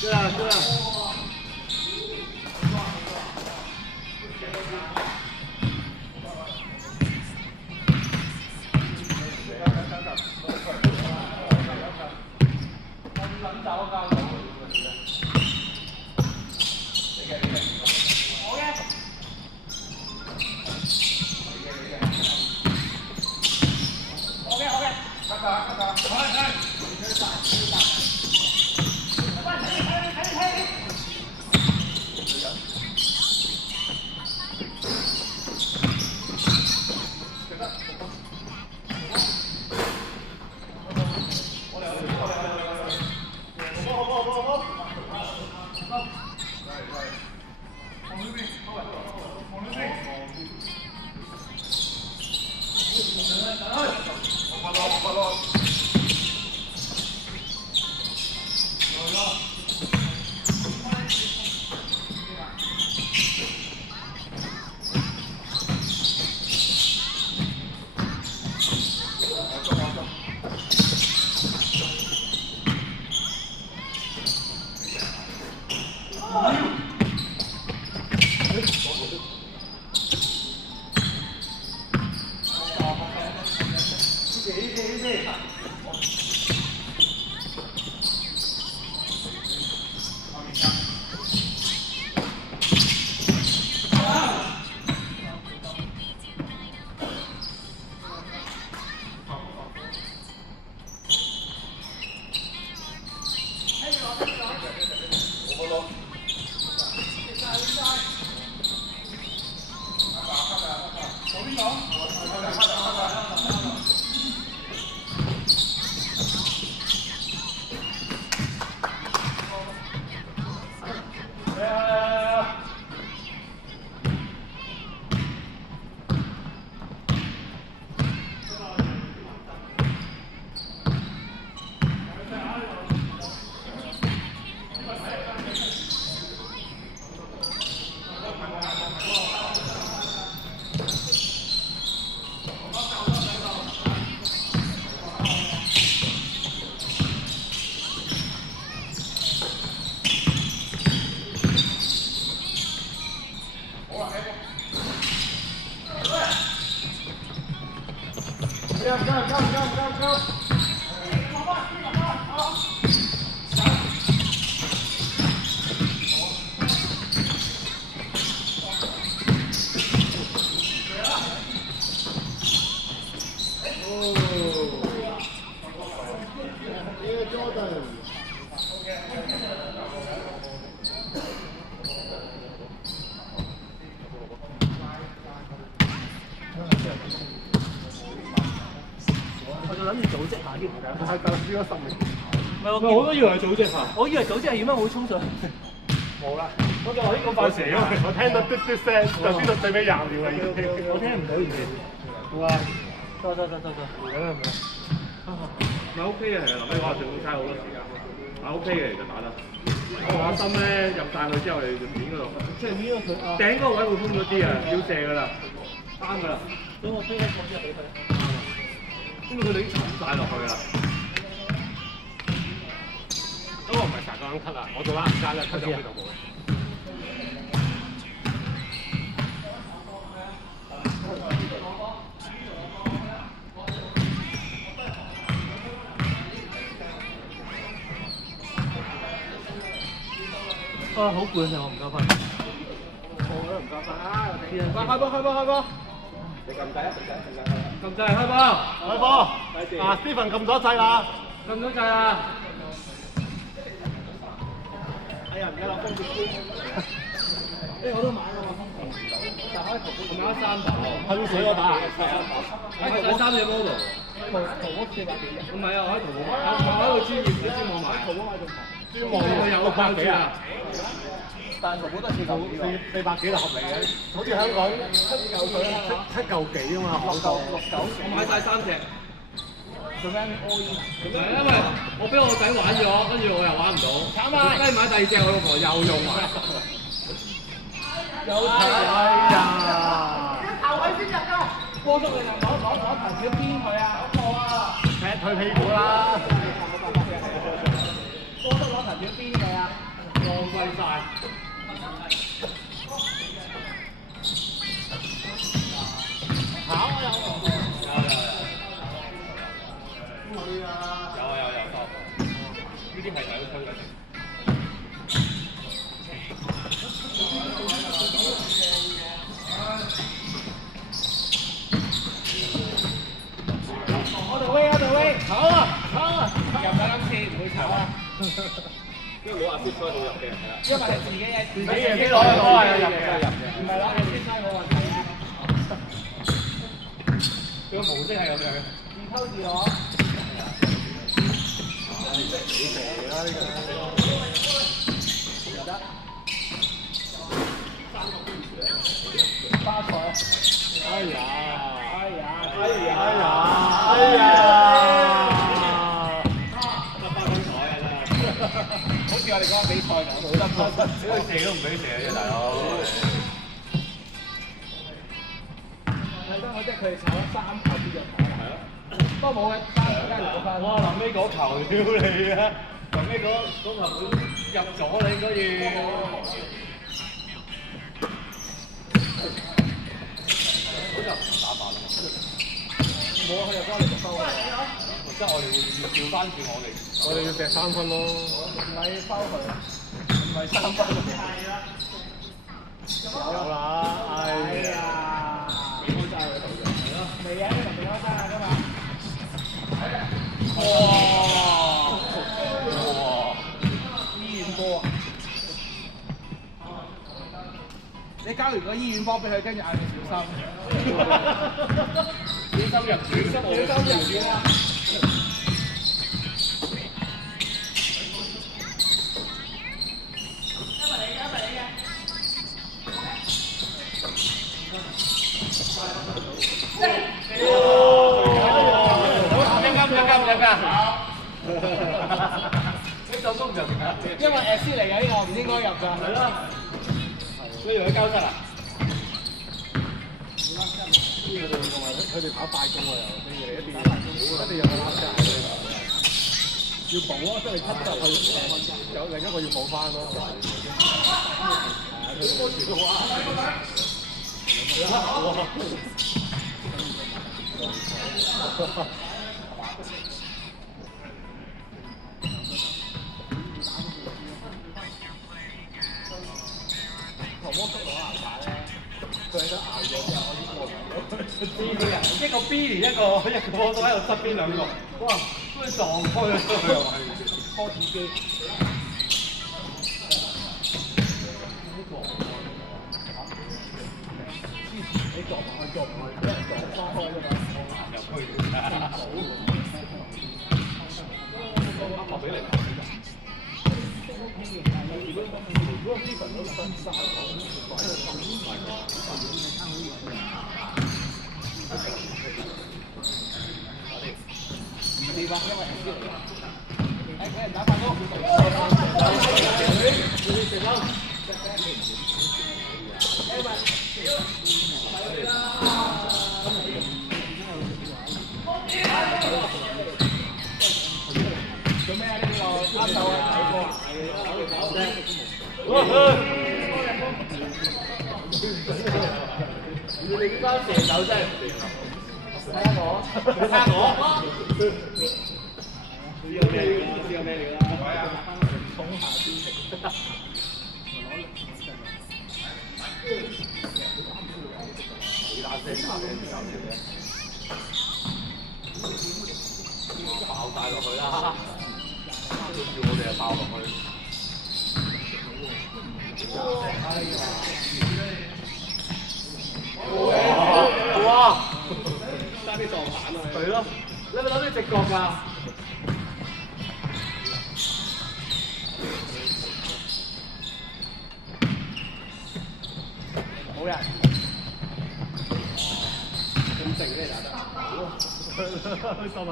对啊，对啊。但係就輸咗10名。唔係我都以為係組織下，我以為組織係點解會衝上去？冇啦。我就話呢個快蛇啊！我聽到嘟嘟聲，就知道最尾廿秒啦已經。我聽唔到以前。哇！走。嚟啦係咪？咪 OK 嘅，其實臨尾嗰下仲差好多時間，係 OK 嘅其實打得。我話心咧入晒去之後，你就面嗰度，即係呢個佢頂嗰個位會空咗啲啊，要射㗎啦，啱㗎啦。咁我飛一個之後俾佢。因為佢哋已經沉晒落去啦。嗰個唔係成個人 cut 啊，我做啦唔間咧 cut 咗呢度冇。啊，好攰啊！我唔夠瞓。我都唔夠瞓啊！開波！你撳掣啊！撳掣開波！開波！啊 ，Stephen 撳咗掣啦！撳咗掣啊！哎呀，唔記得啦，風扇機。我都買啦，我就開淘寶，我買咗3把喎。噴水我打。我買3隻 model。淘寶400幾嘅。唔係啊，我喺淘寶買，我喺個專業嘅專網買。淘寶買仲平。專網我有個包住啊！但係淘寶都係400幾喎。 400幾就合理嘅，好似香港7嚿水啦，係嘛7嚿幾啊嘛，香港我買晒3隻。做咩？all in 啊？唔係因為我俾我個仔玩咗，跟住我又玩唔到。慘啊！跟住買第2隻，我老婆又用埋。有睇哎呀！頭位先入㗎，波叔你就攞頭條邊佢啊！冇啊！踢佢屁股啦！波叔攞頭條邊佢啊！浪費晒。跑啊有！呢啲係第一槍嘅。我哋威，炒啊！入咗今次唔會炒啊！因為冇話先開到入嘅，係啦。因為係自己嘢，自己攞係入嘅。唔係攞嚟先生冇問題啊！佢個模式係咁樣嘅。自偷自攞。巴塞。哎呀！好似我哋嗰個比賽咁，好得分。小佢射都唔俾射嘅大佬。係咯，我即係佢哋炒咗3球先入球。係咯。不過冇嘅，3球梗係攞翻。哇！臨尾嗰球屌你啊！臨尾嗰球入咗，你應該要。好就唔打法啦。冇啊，佢入翻嚟就收啊。即係我哋會要調翻轉我哋。我哋要掟3分咯。唔係收佢，唔係3分。有啦，哎呀！未開齋喺度嘅。係咯。未啊，呢度未開齋啊，今日。哇！醫院波啊！你交完個醫院波俾佢，跟住嗌佢小心。小心入院啊！因為 S 嚟嘅呢個唔應該入㗎。係咯。你以為佢交失啊？佢哋跑快攻啊又，你哋一定有個黑仔要補啊，即係吸入去，有另一個要補翻咯。頭魔叔攞牙牌咧，佢喺度熬咗之後，我啲過唔到。一個 B 連一個波都喺度側邊兩個，哇！都係撞開咗出去又係。波子機。你撞埋去，俾人撞翻開啫嘛。入去。俾你。地方因為唔知嚟㗎。誒，俾人打快攻。做咩啊？呢個啱手啊！睇波啊！你哋呢班射手真係睇下我，睇下我。知有咩料啦？知有咩料啦？衝下先食。幾打聲打咩搞嘢啫？爆晒落去啦！要我哋就爆落去。哇！爭啲撞板啊！係咯，你係咪諗住直角㗎？冇人。咁靜咩打得？開心啊！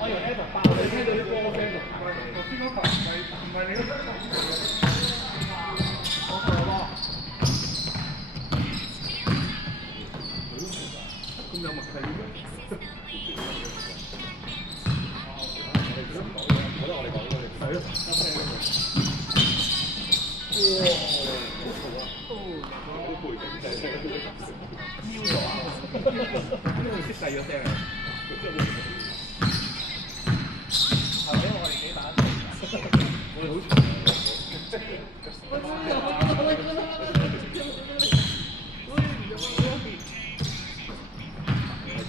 我以為 Edo 爆，你聽到啲波聲就行。頭先嗰球唔係你嗰個。我個波。咁有默契嘅。我覺得我哋講嘅係咯。哇！好嘈啊！好背景聲，腰咗啊！因為識細咗聲啊！係因為我哋幾打？我哋好嘈。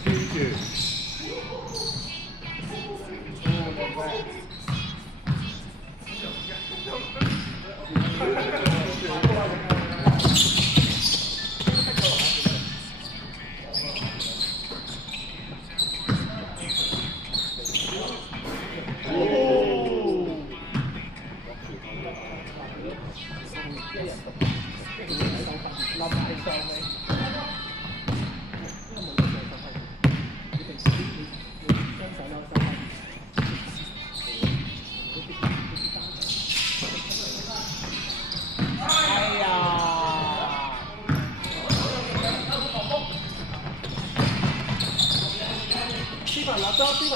專注。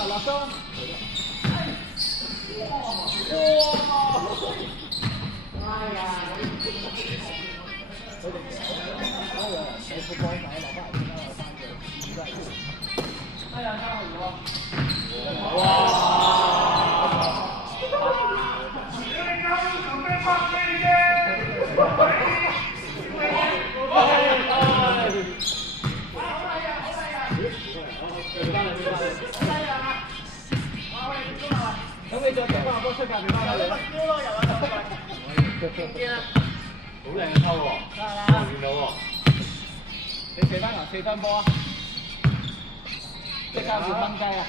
立咗。哎呀！佢哋有人寫副光仔落翻嚟先啦，我翻咗，真係。哎呀，加去咗！哇！咁你再俾翻個波出界俾翻佢哋。見啦，好靚嘅抽喎，見到喎。你射翻球4分波啊！即刻要掹雞啊！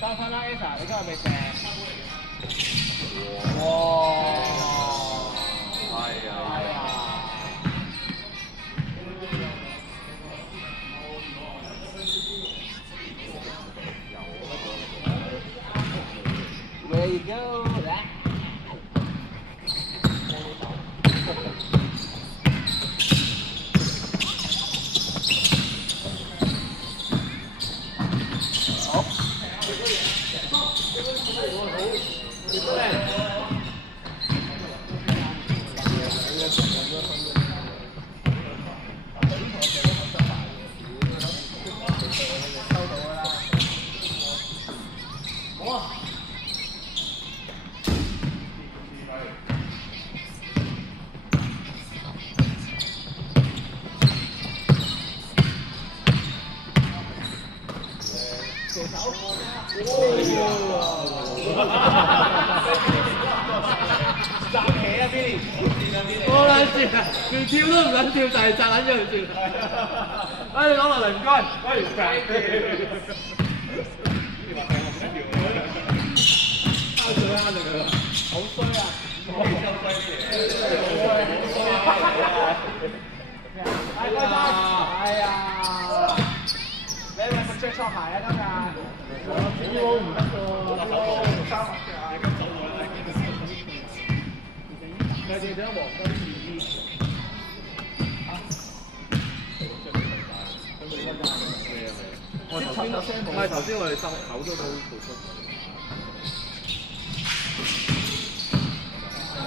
三分啦 ，Esa， 你今日未射？哇！係啊！ There you go. That. Billy. 好撚賤啊！連跳都唔撚跳，就係擲撚咗條線。哎，你攞落嚟唔該。喂，蝦住佢，好衰啊！哎呀！你係咪着錯鞋啊今日？我唔得喎。佢哋想黃金士衣。唔係頭先我哋收口都冇做出。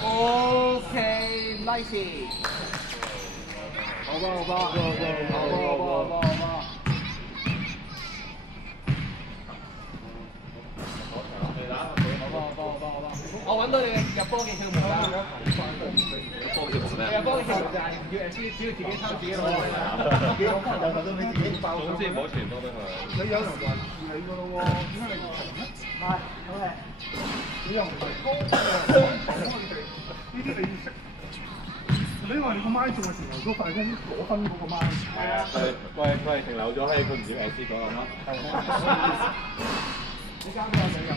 OK， nice。好吧，好吧，好吧，好吧，好吧。我揾到你嘅入波嘅竅門啦！入波嘅竅門咩？入波嘅竅門就係要只要自己偷自己攞。自己攞翻就都俾自己包。總之唔好傳波俾佢。你有人話住你㗎咯喎，點解你唔停咧？係，好嘅。你又唔係高嘅，呢啲你要識。你話你個麥仲係停留咗快啲攞分嗰個麥。係啊，佢係停留咗喺佢唔知 S 嗰度嗎？你交俾我哋入。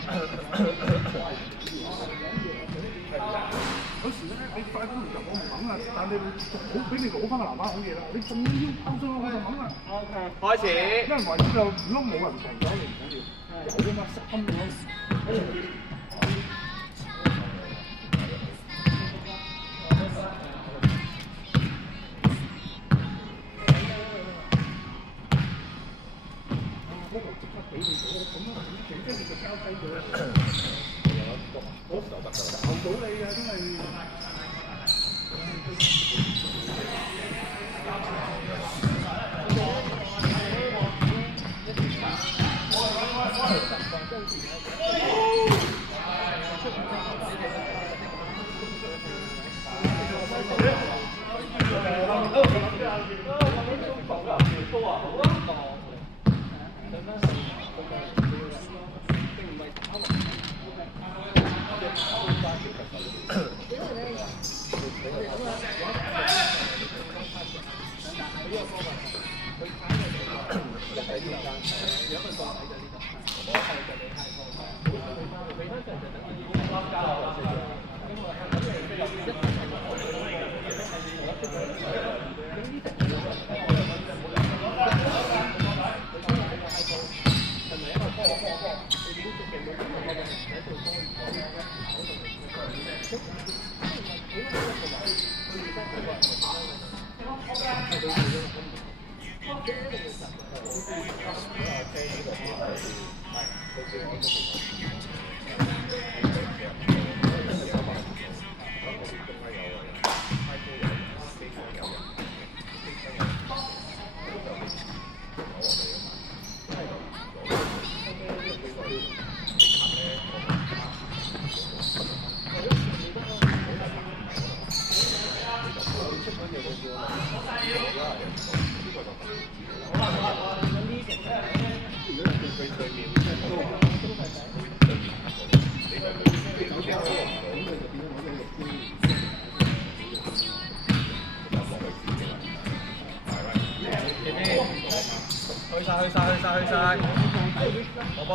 有時咧，你快攻唔入我唔猛啊，但你好俾你攞翻個籃板好嘢啦，你仲要拋上我就猛啦。OK， 開始。因為話之後如果冇人防咗你唔緊要，有㗎嘛，失分咗。俾你咗，咁樣整即係你就交低咗啦。嗰時候得㗎啦，後到你嘅真係。去晒，攞波。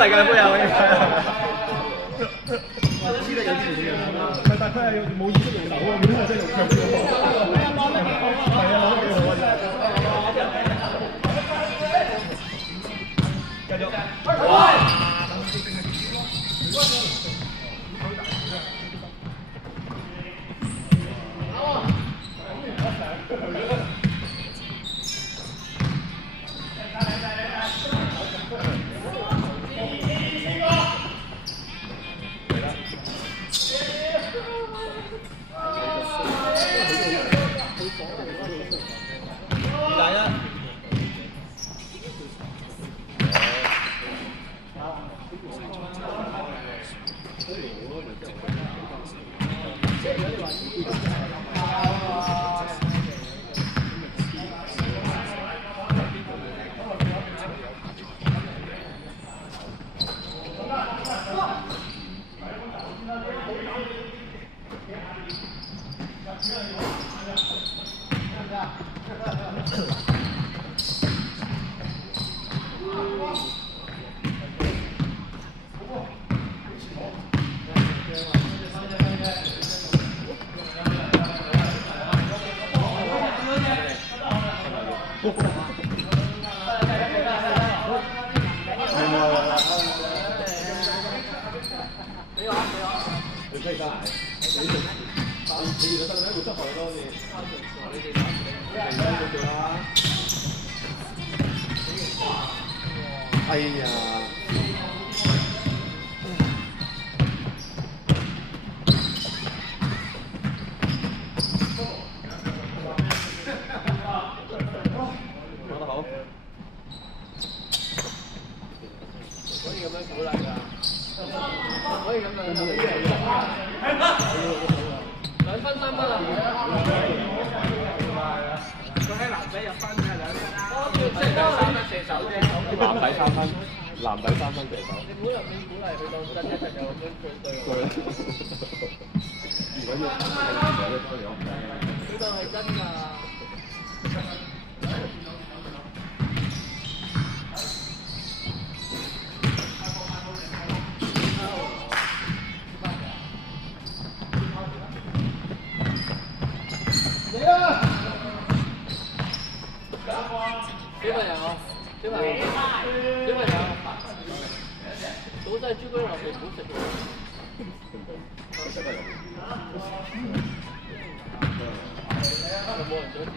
世界盃啊！但佢係冇意識用手啊，本身係真係用腳嘅。係啊，攞得幾好啊！繼續。哇！哎呀！講得好。可以咁樣鼓勵㗎，可以咁樣鼓勵㗎。2分3分啊！佢喺男仔入分嘅2分啦。即係3分射手啫。男仔3分，男仔3分射手。你鼓勵佢當真一陣就咁樣對我。如果要佢當係真㗎。小朋友，小朋友，小朋友，倒晒朱古力落地唔好食喎。有冇人想知？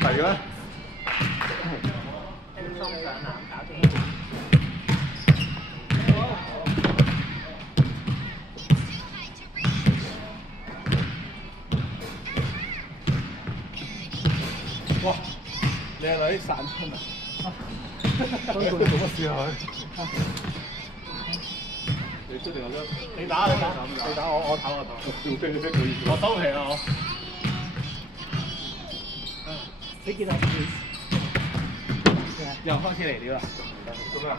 係嘅咩？輕鬆上籃搞掂。哇！靚女散春啊！分過你做乜事啊佢？你出定我張？你打我唞。我收皮啦我。你見到又開始嚟了啦！做咩啊？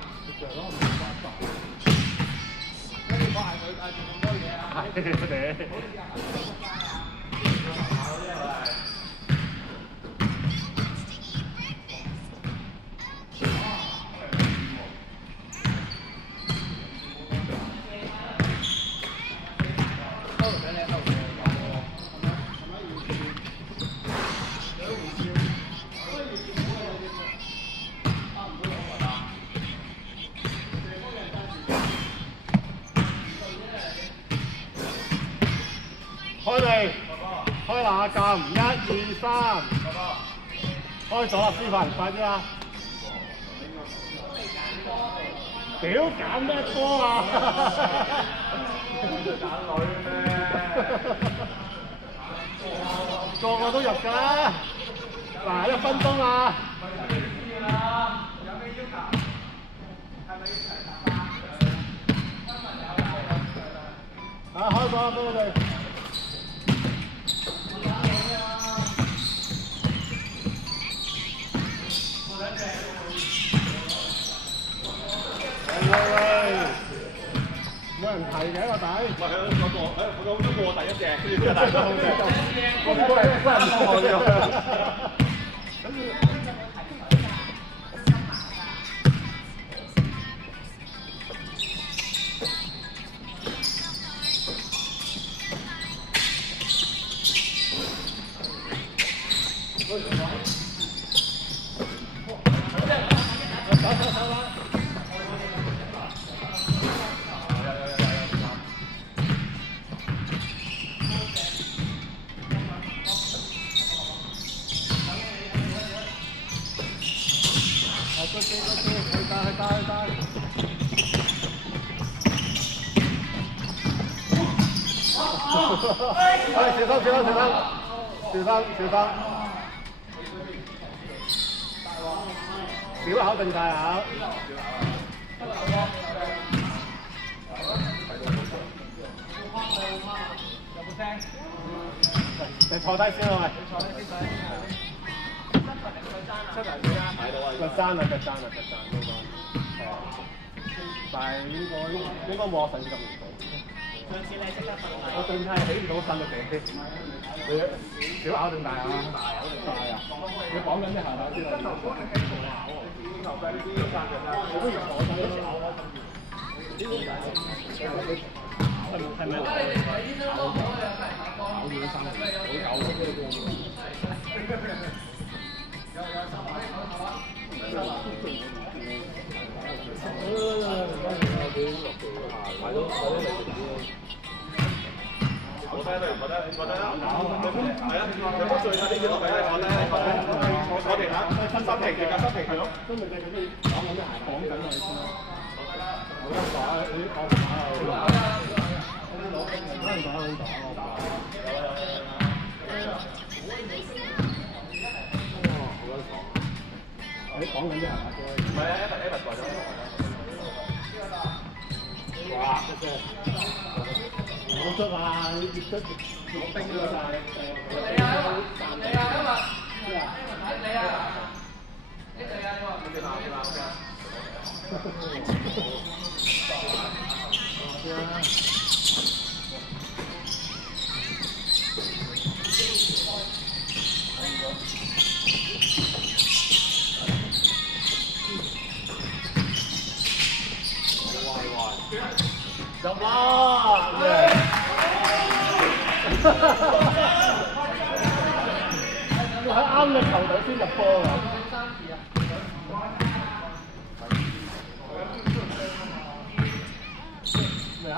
開未？開哪撳？1、2、3。開咗啦，思凡，快啲啦！屌揀咩波啊？揀女咩？個個都入㗎啦！嗱，1分鐘啊！啊，開波俾你哋。冇人提嘅個底。唔係佢好中過第一隻，跟住大家好嘅。我都係唔錯嘅。小口定大口？有冇聲？你坐低先啊喂！腳踭啊！但係應該冇我腎咁嚴重。上次你即刻瞓埋。我仲係起唔到腎嘅病。你小口定大口？大啊！你講緊啲係咪先？我不如坐低先。係咪？咬住啲生好坐低啦，坐低啦，係啊，有冇最快啲落嚟咧？坐定下，心平定心平係咯。都未計緊啲講緊咩鞋講緊啊！你先啦。冇得打，你啲講唔打啊！你講緊啲係嘛？唔係啊，Evan 過咗。哇！我出啊！你出攞冰㗎晒。你啊！今日。入啦！要喺啱嘅球隊先入波㗎。咩啊？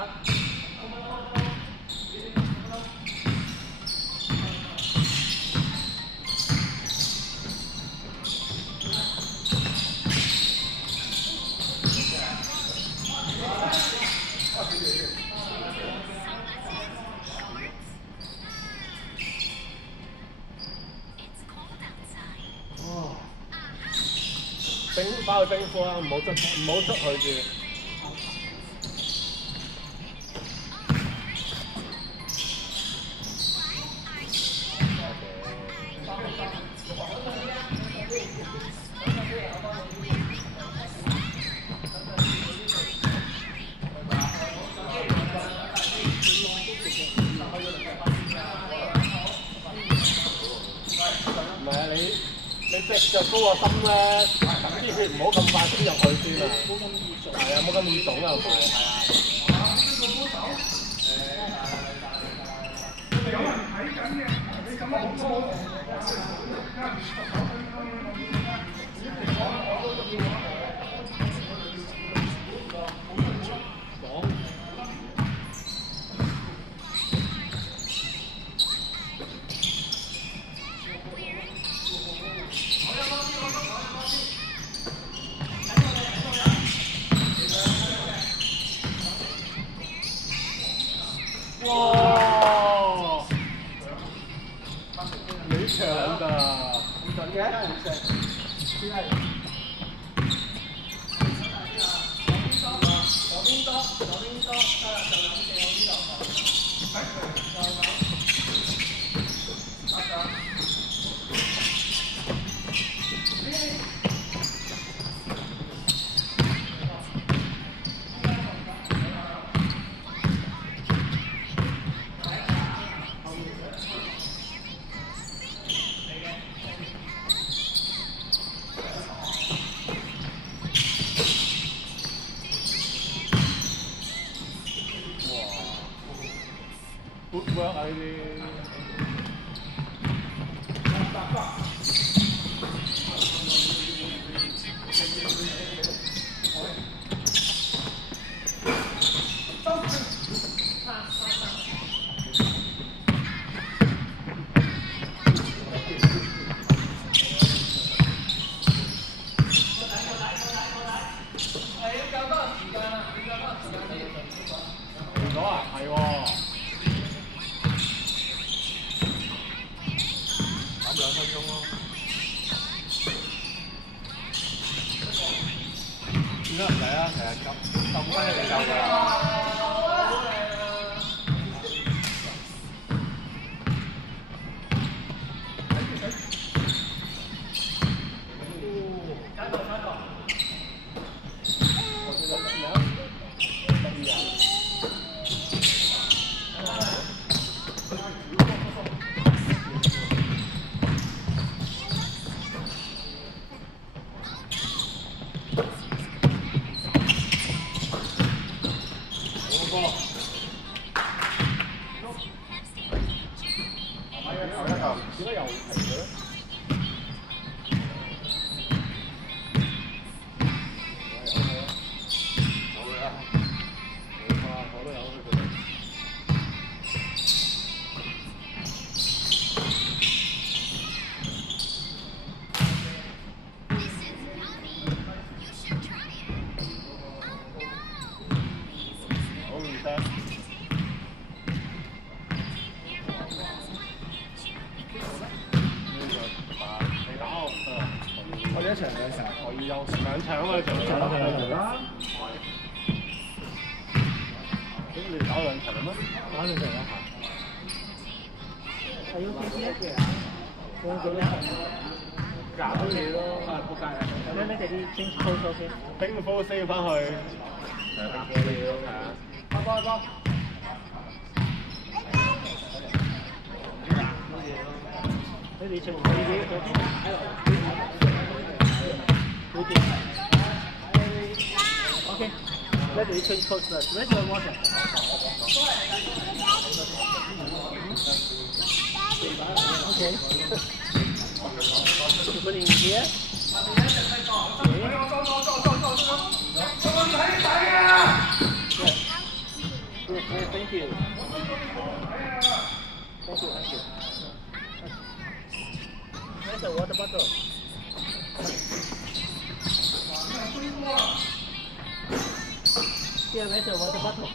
翻去冰庫啦，唔好出去住。唔係啊，你隻腳高個心咧，啲血唔好咁快衝入去先啊！係啊，冇咁易腫啊，係啊。有人睇緊嘅，你咁樣做。哇！幾長㗎？咁準嘅？邊係？左邊多，得啦，就兩隻右邊落footwork 啊呢啲。完咗啊？係喎。2分鐘咯。點解唔使啊？成日撳翻一定夠㗎啦。點解又停嘅咧？有嘅啦，冇錯，我都有佢哋。好唔得。我哋一場兩場，我要有兩場啊！就啦。咁你打兩場咩？打兩場一下。係要幾多嘅？放咗一夾咗你咯，仆街啊！咩咩哋啲 change pose OK。頂個 pose 先翻去。係啊。開波。你哋全部自己嗰啲OK。Let me change pose first. Where's your water? Okay. You put it in here. Okay. Yes, thank you. Thank you. Where's the water bottle? Here, where's the water bottle?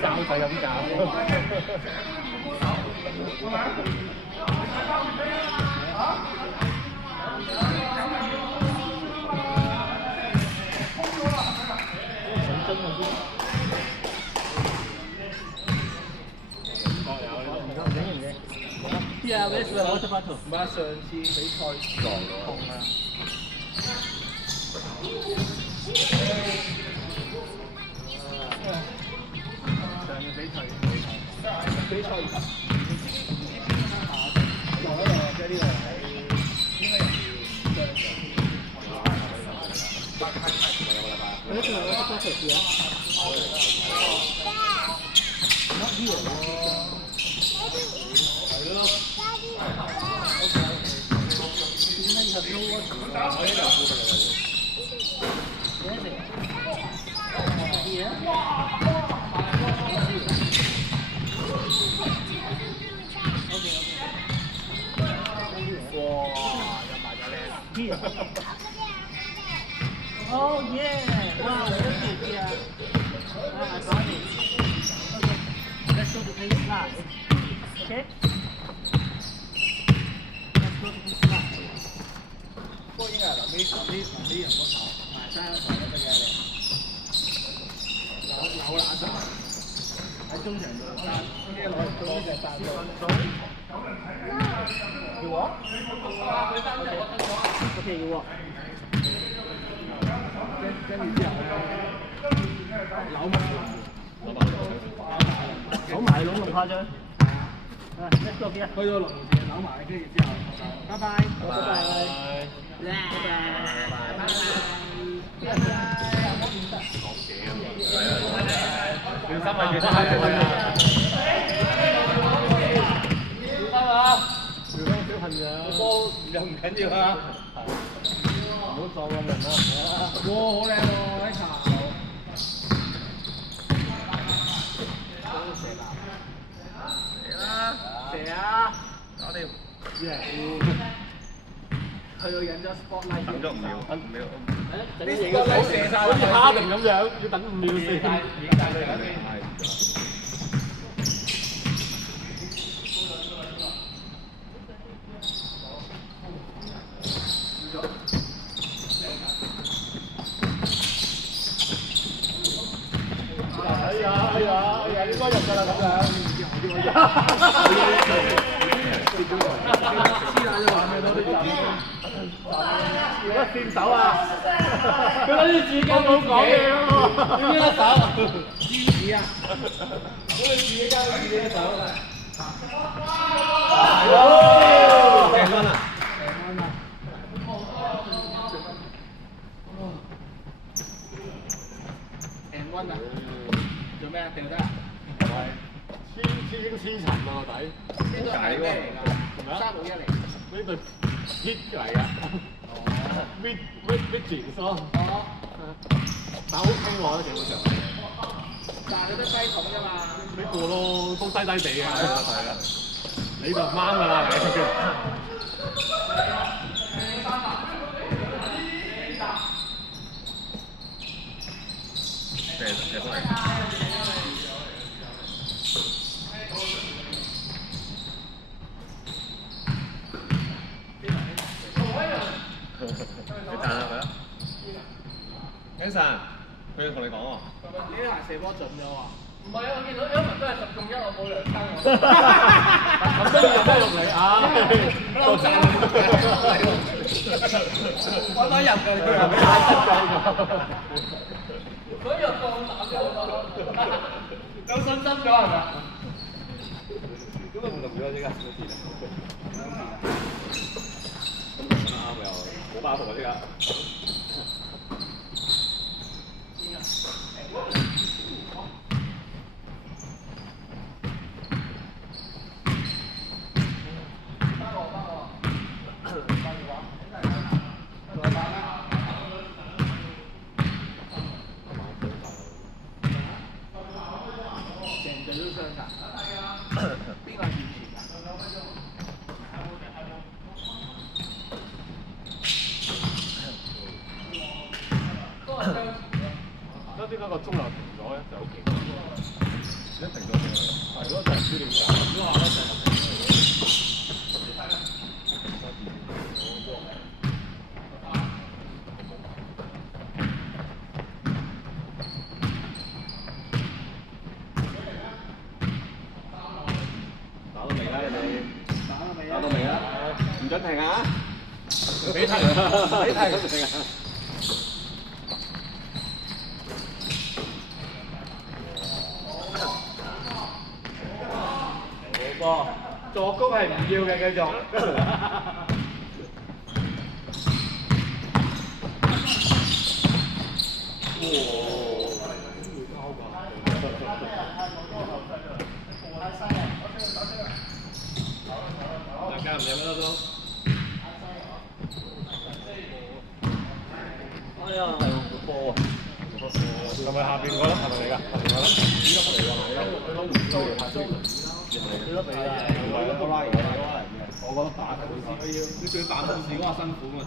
教仔咁教。Yeah, where's the water bottle? 唔係上次比賽撞痛啊！上個比賽比賽撞咗落即係呢個位，應該有傷嘅。Where's the water bottle here? Not here. 係咯。點解要 no water？ 我呢度附近嚟嘅。Where is it? Here. Here. Oh yeah! Wow, look at it, yeah. I got it. Okay, let's go to the slide. Okay? Let's go to the slide. 不過應該係臨啲人嗰頭埋山嗰頭就得嘅，扭攬曬喺中場度單，呢攞呢隻單咗。要我？OK， 要我。跟住之後扭埋籠咁誇張？Let's go 邊啊？去到龍門扭埋，跟住之後，拜拜，拜拜，拜小朋友，波又唔緊要啊！唔好撞咁人啦！哇，好靚喎！呢球。射啊！搞掂。去到引咗 spotlight。等咗5秒，5秒。啲 spotlight 射晒，好似哈定咁樣，要等5秒先。哎呀，應該入㗎啦咁樣。乜掂手啊？佢攞啲紙巾冇講嘢喎，點解手？支持啊！咁你自己交自己嘅手。掟分啊！and one 啊！做咩啊？掉得啊？已經黐層啦個底。呢個係咩嚟㗎？361嚟。呢對 hit 嚟㗎。mid 前咯。但 OK 喎，基本上。但係佢都低筒啫嘛。呢個咯，都低低地嘅。係啊。你就啱㗎啦，你。射翻嚟。你彈下佢啊 ！Anson， 佢要同你講喎。你呢下射波準咗喎。唔係啊，我見到 Elvin 都係10中1，我冇2分喎。都散我想入㗎，佢係咪太失計所以又放膽咗，有信心咗係咪？咁啊唔同咗即刻。啱又冇包袱啊！即刻。成隊都傷㗎，邊個係前前㗎？咁點解個中流停咗咧？就好奇怪。一停咗點嚟？係咯，就係輸點解？都話咧就係。打到未啦？你哋打到未啊？唔准停啊！俾停，俾停啊！波助攻係唔要嘅，繼續。大家唔飲啦都。哎呀，係個波啊！係咪下邊嗰粒係咪嚟㗎？係咪嗰粒？呢粒嚟㗎，都唔知嚟拍先。呢粒嚟㗎，唔係啦，都拉嚟嘅。我覺得打佢好似，你最辦公室嗰下辛苦嘛？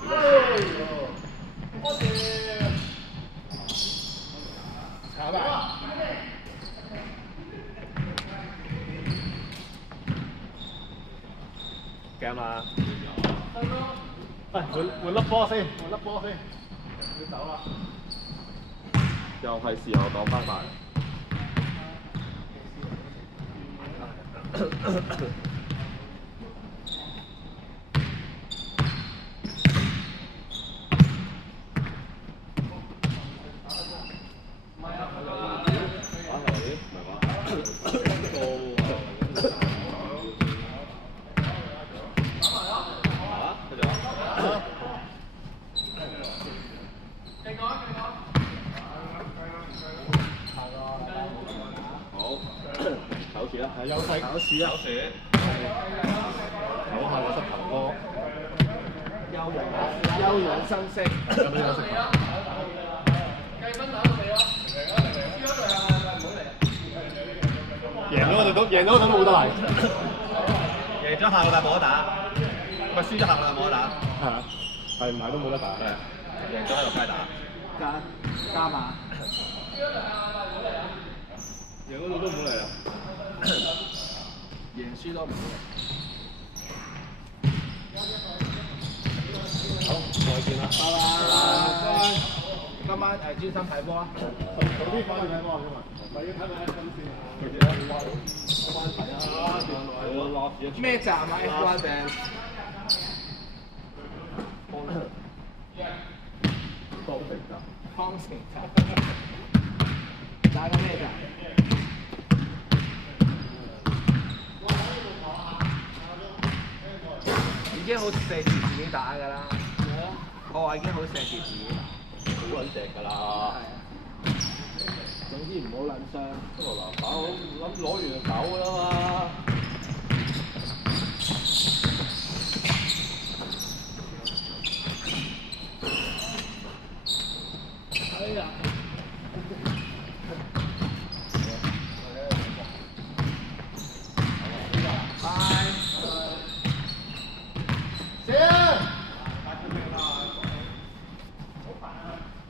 查吧。驚啦！喂，換粒波先，換粒波先。要走啦。又係時候講拜拜。係優勢考試啊！攞下個膝頭哥，休養生息。有冇有食？計分打到未啊？輸咗隊係咪唔好嚟？贏咗我哋都冇得嚟。贏咗下個禮冇得打，咪輸咗下個禮冇得打。係啊，係唔係都冇得打？係。贏咗喺度街打。加碼。贏嗰度都唔好嚟啦。贏輸都唔好嚟。好，再見啦，拜拜。今晚專心睇波啊！早啲翻去睇波啊，咪要睇埋一陣先。咩站啊 ？F1 站。康城站。打緊咩站？已經好錫住自己打㗎啦。我話已經好錫住自己打。好撚錫㗎啦。總之唔好撚傷。不過嗱，打諗攞完就走㗎啦嘛。哎呀！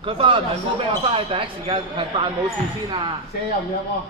佢翻嚟唔係冇俾我翻去第一時間係扮冇事先啊！射入唔入喎？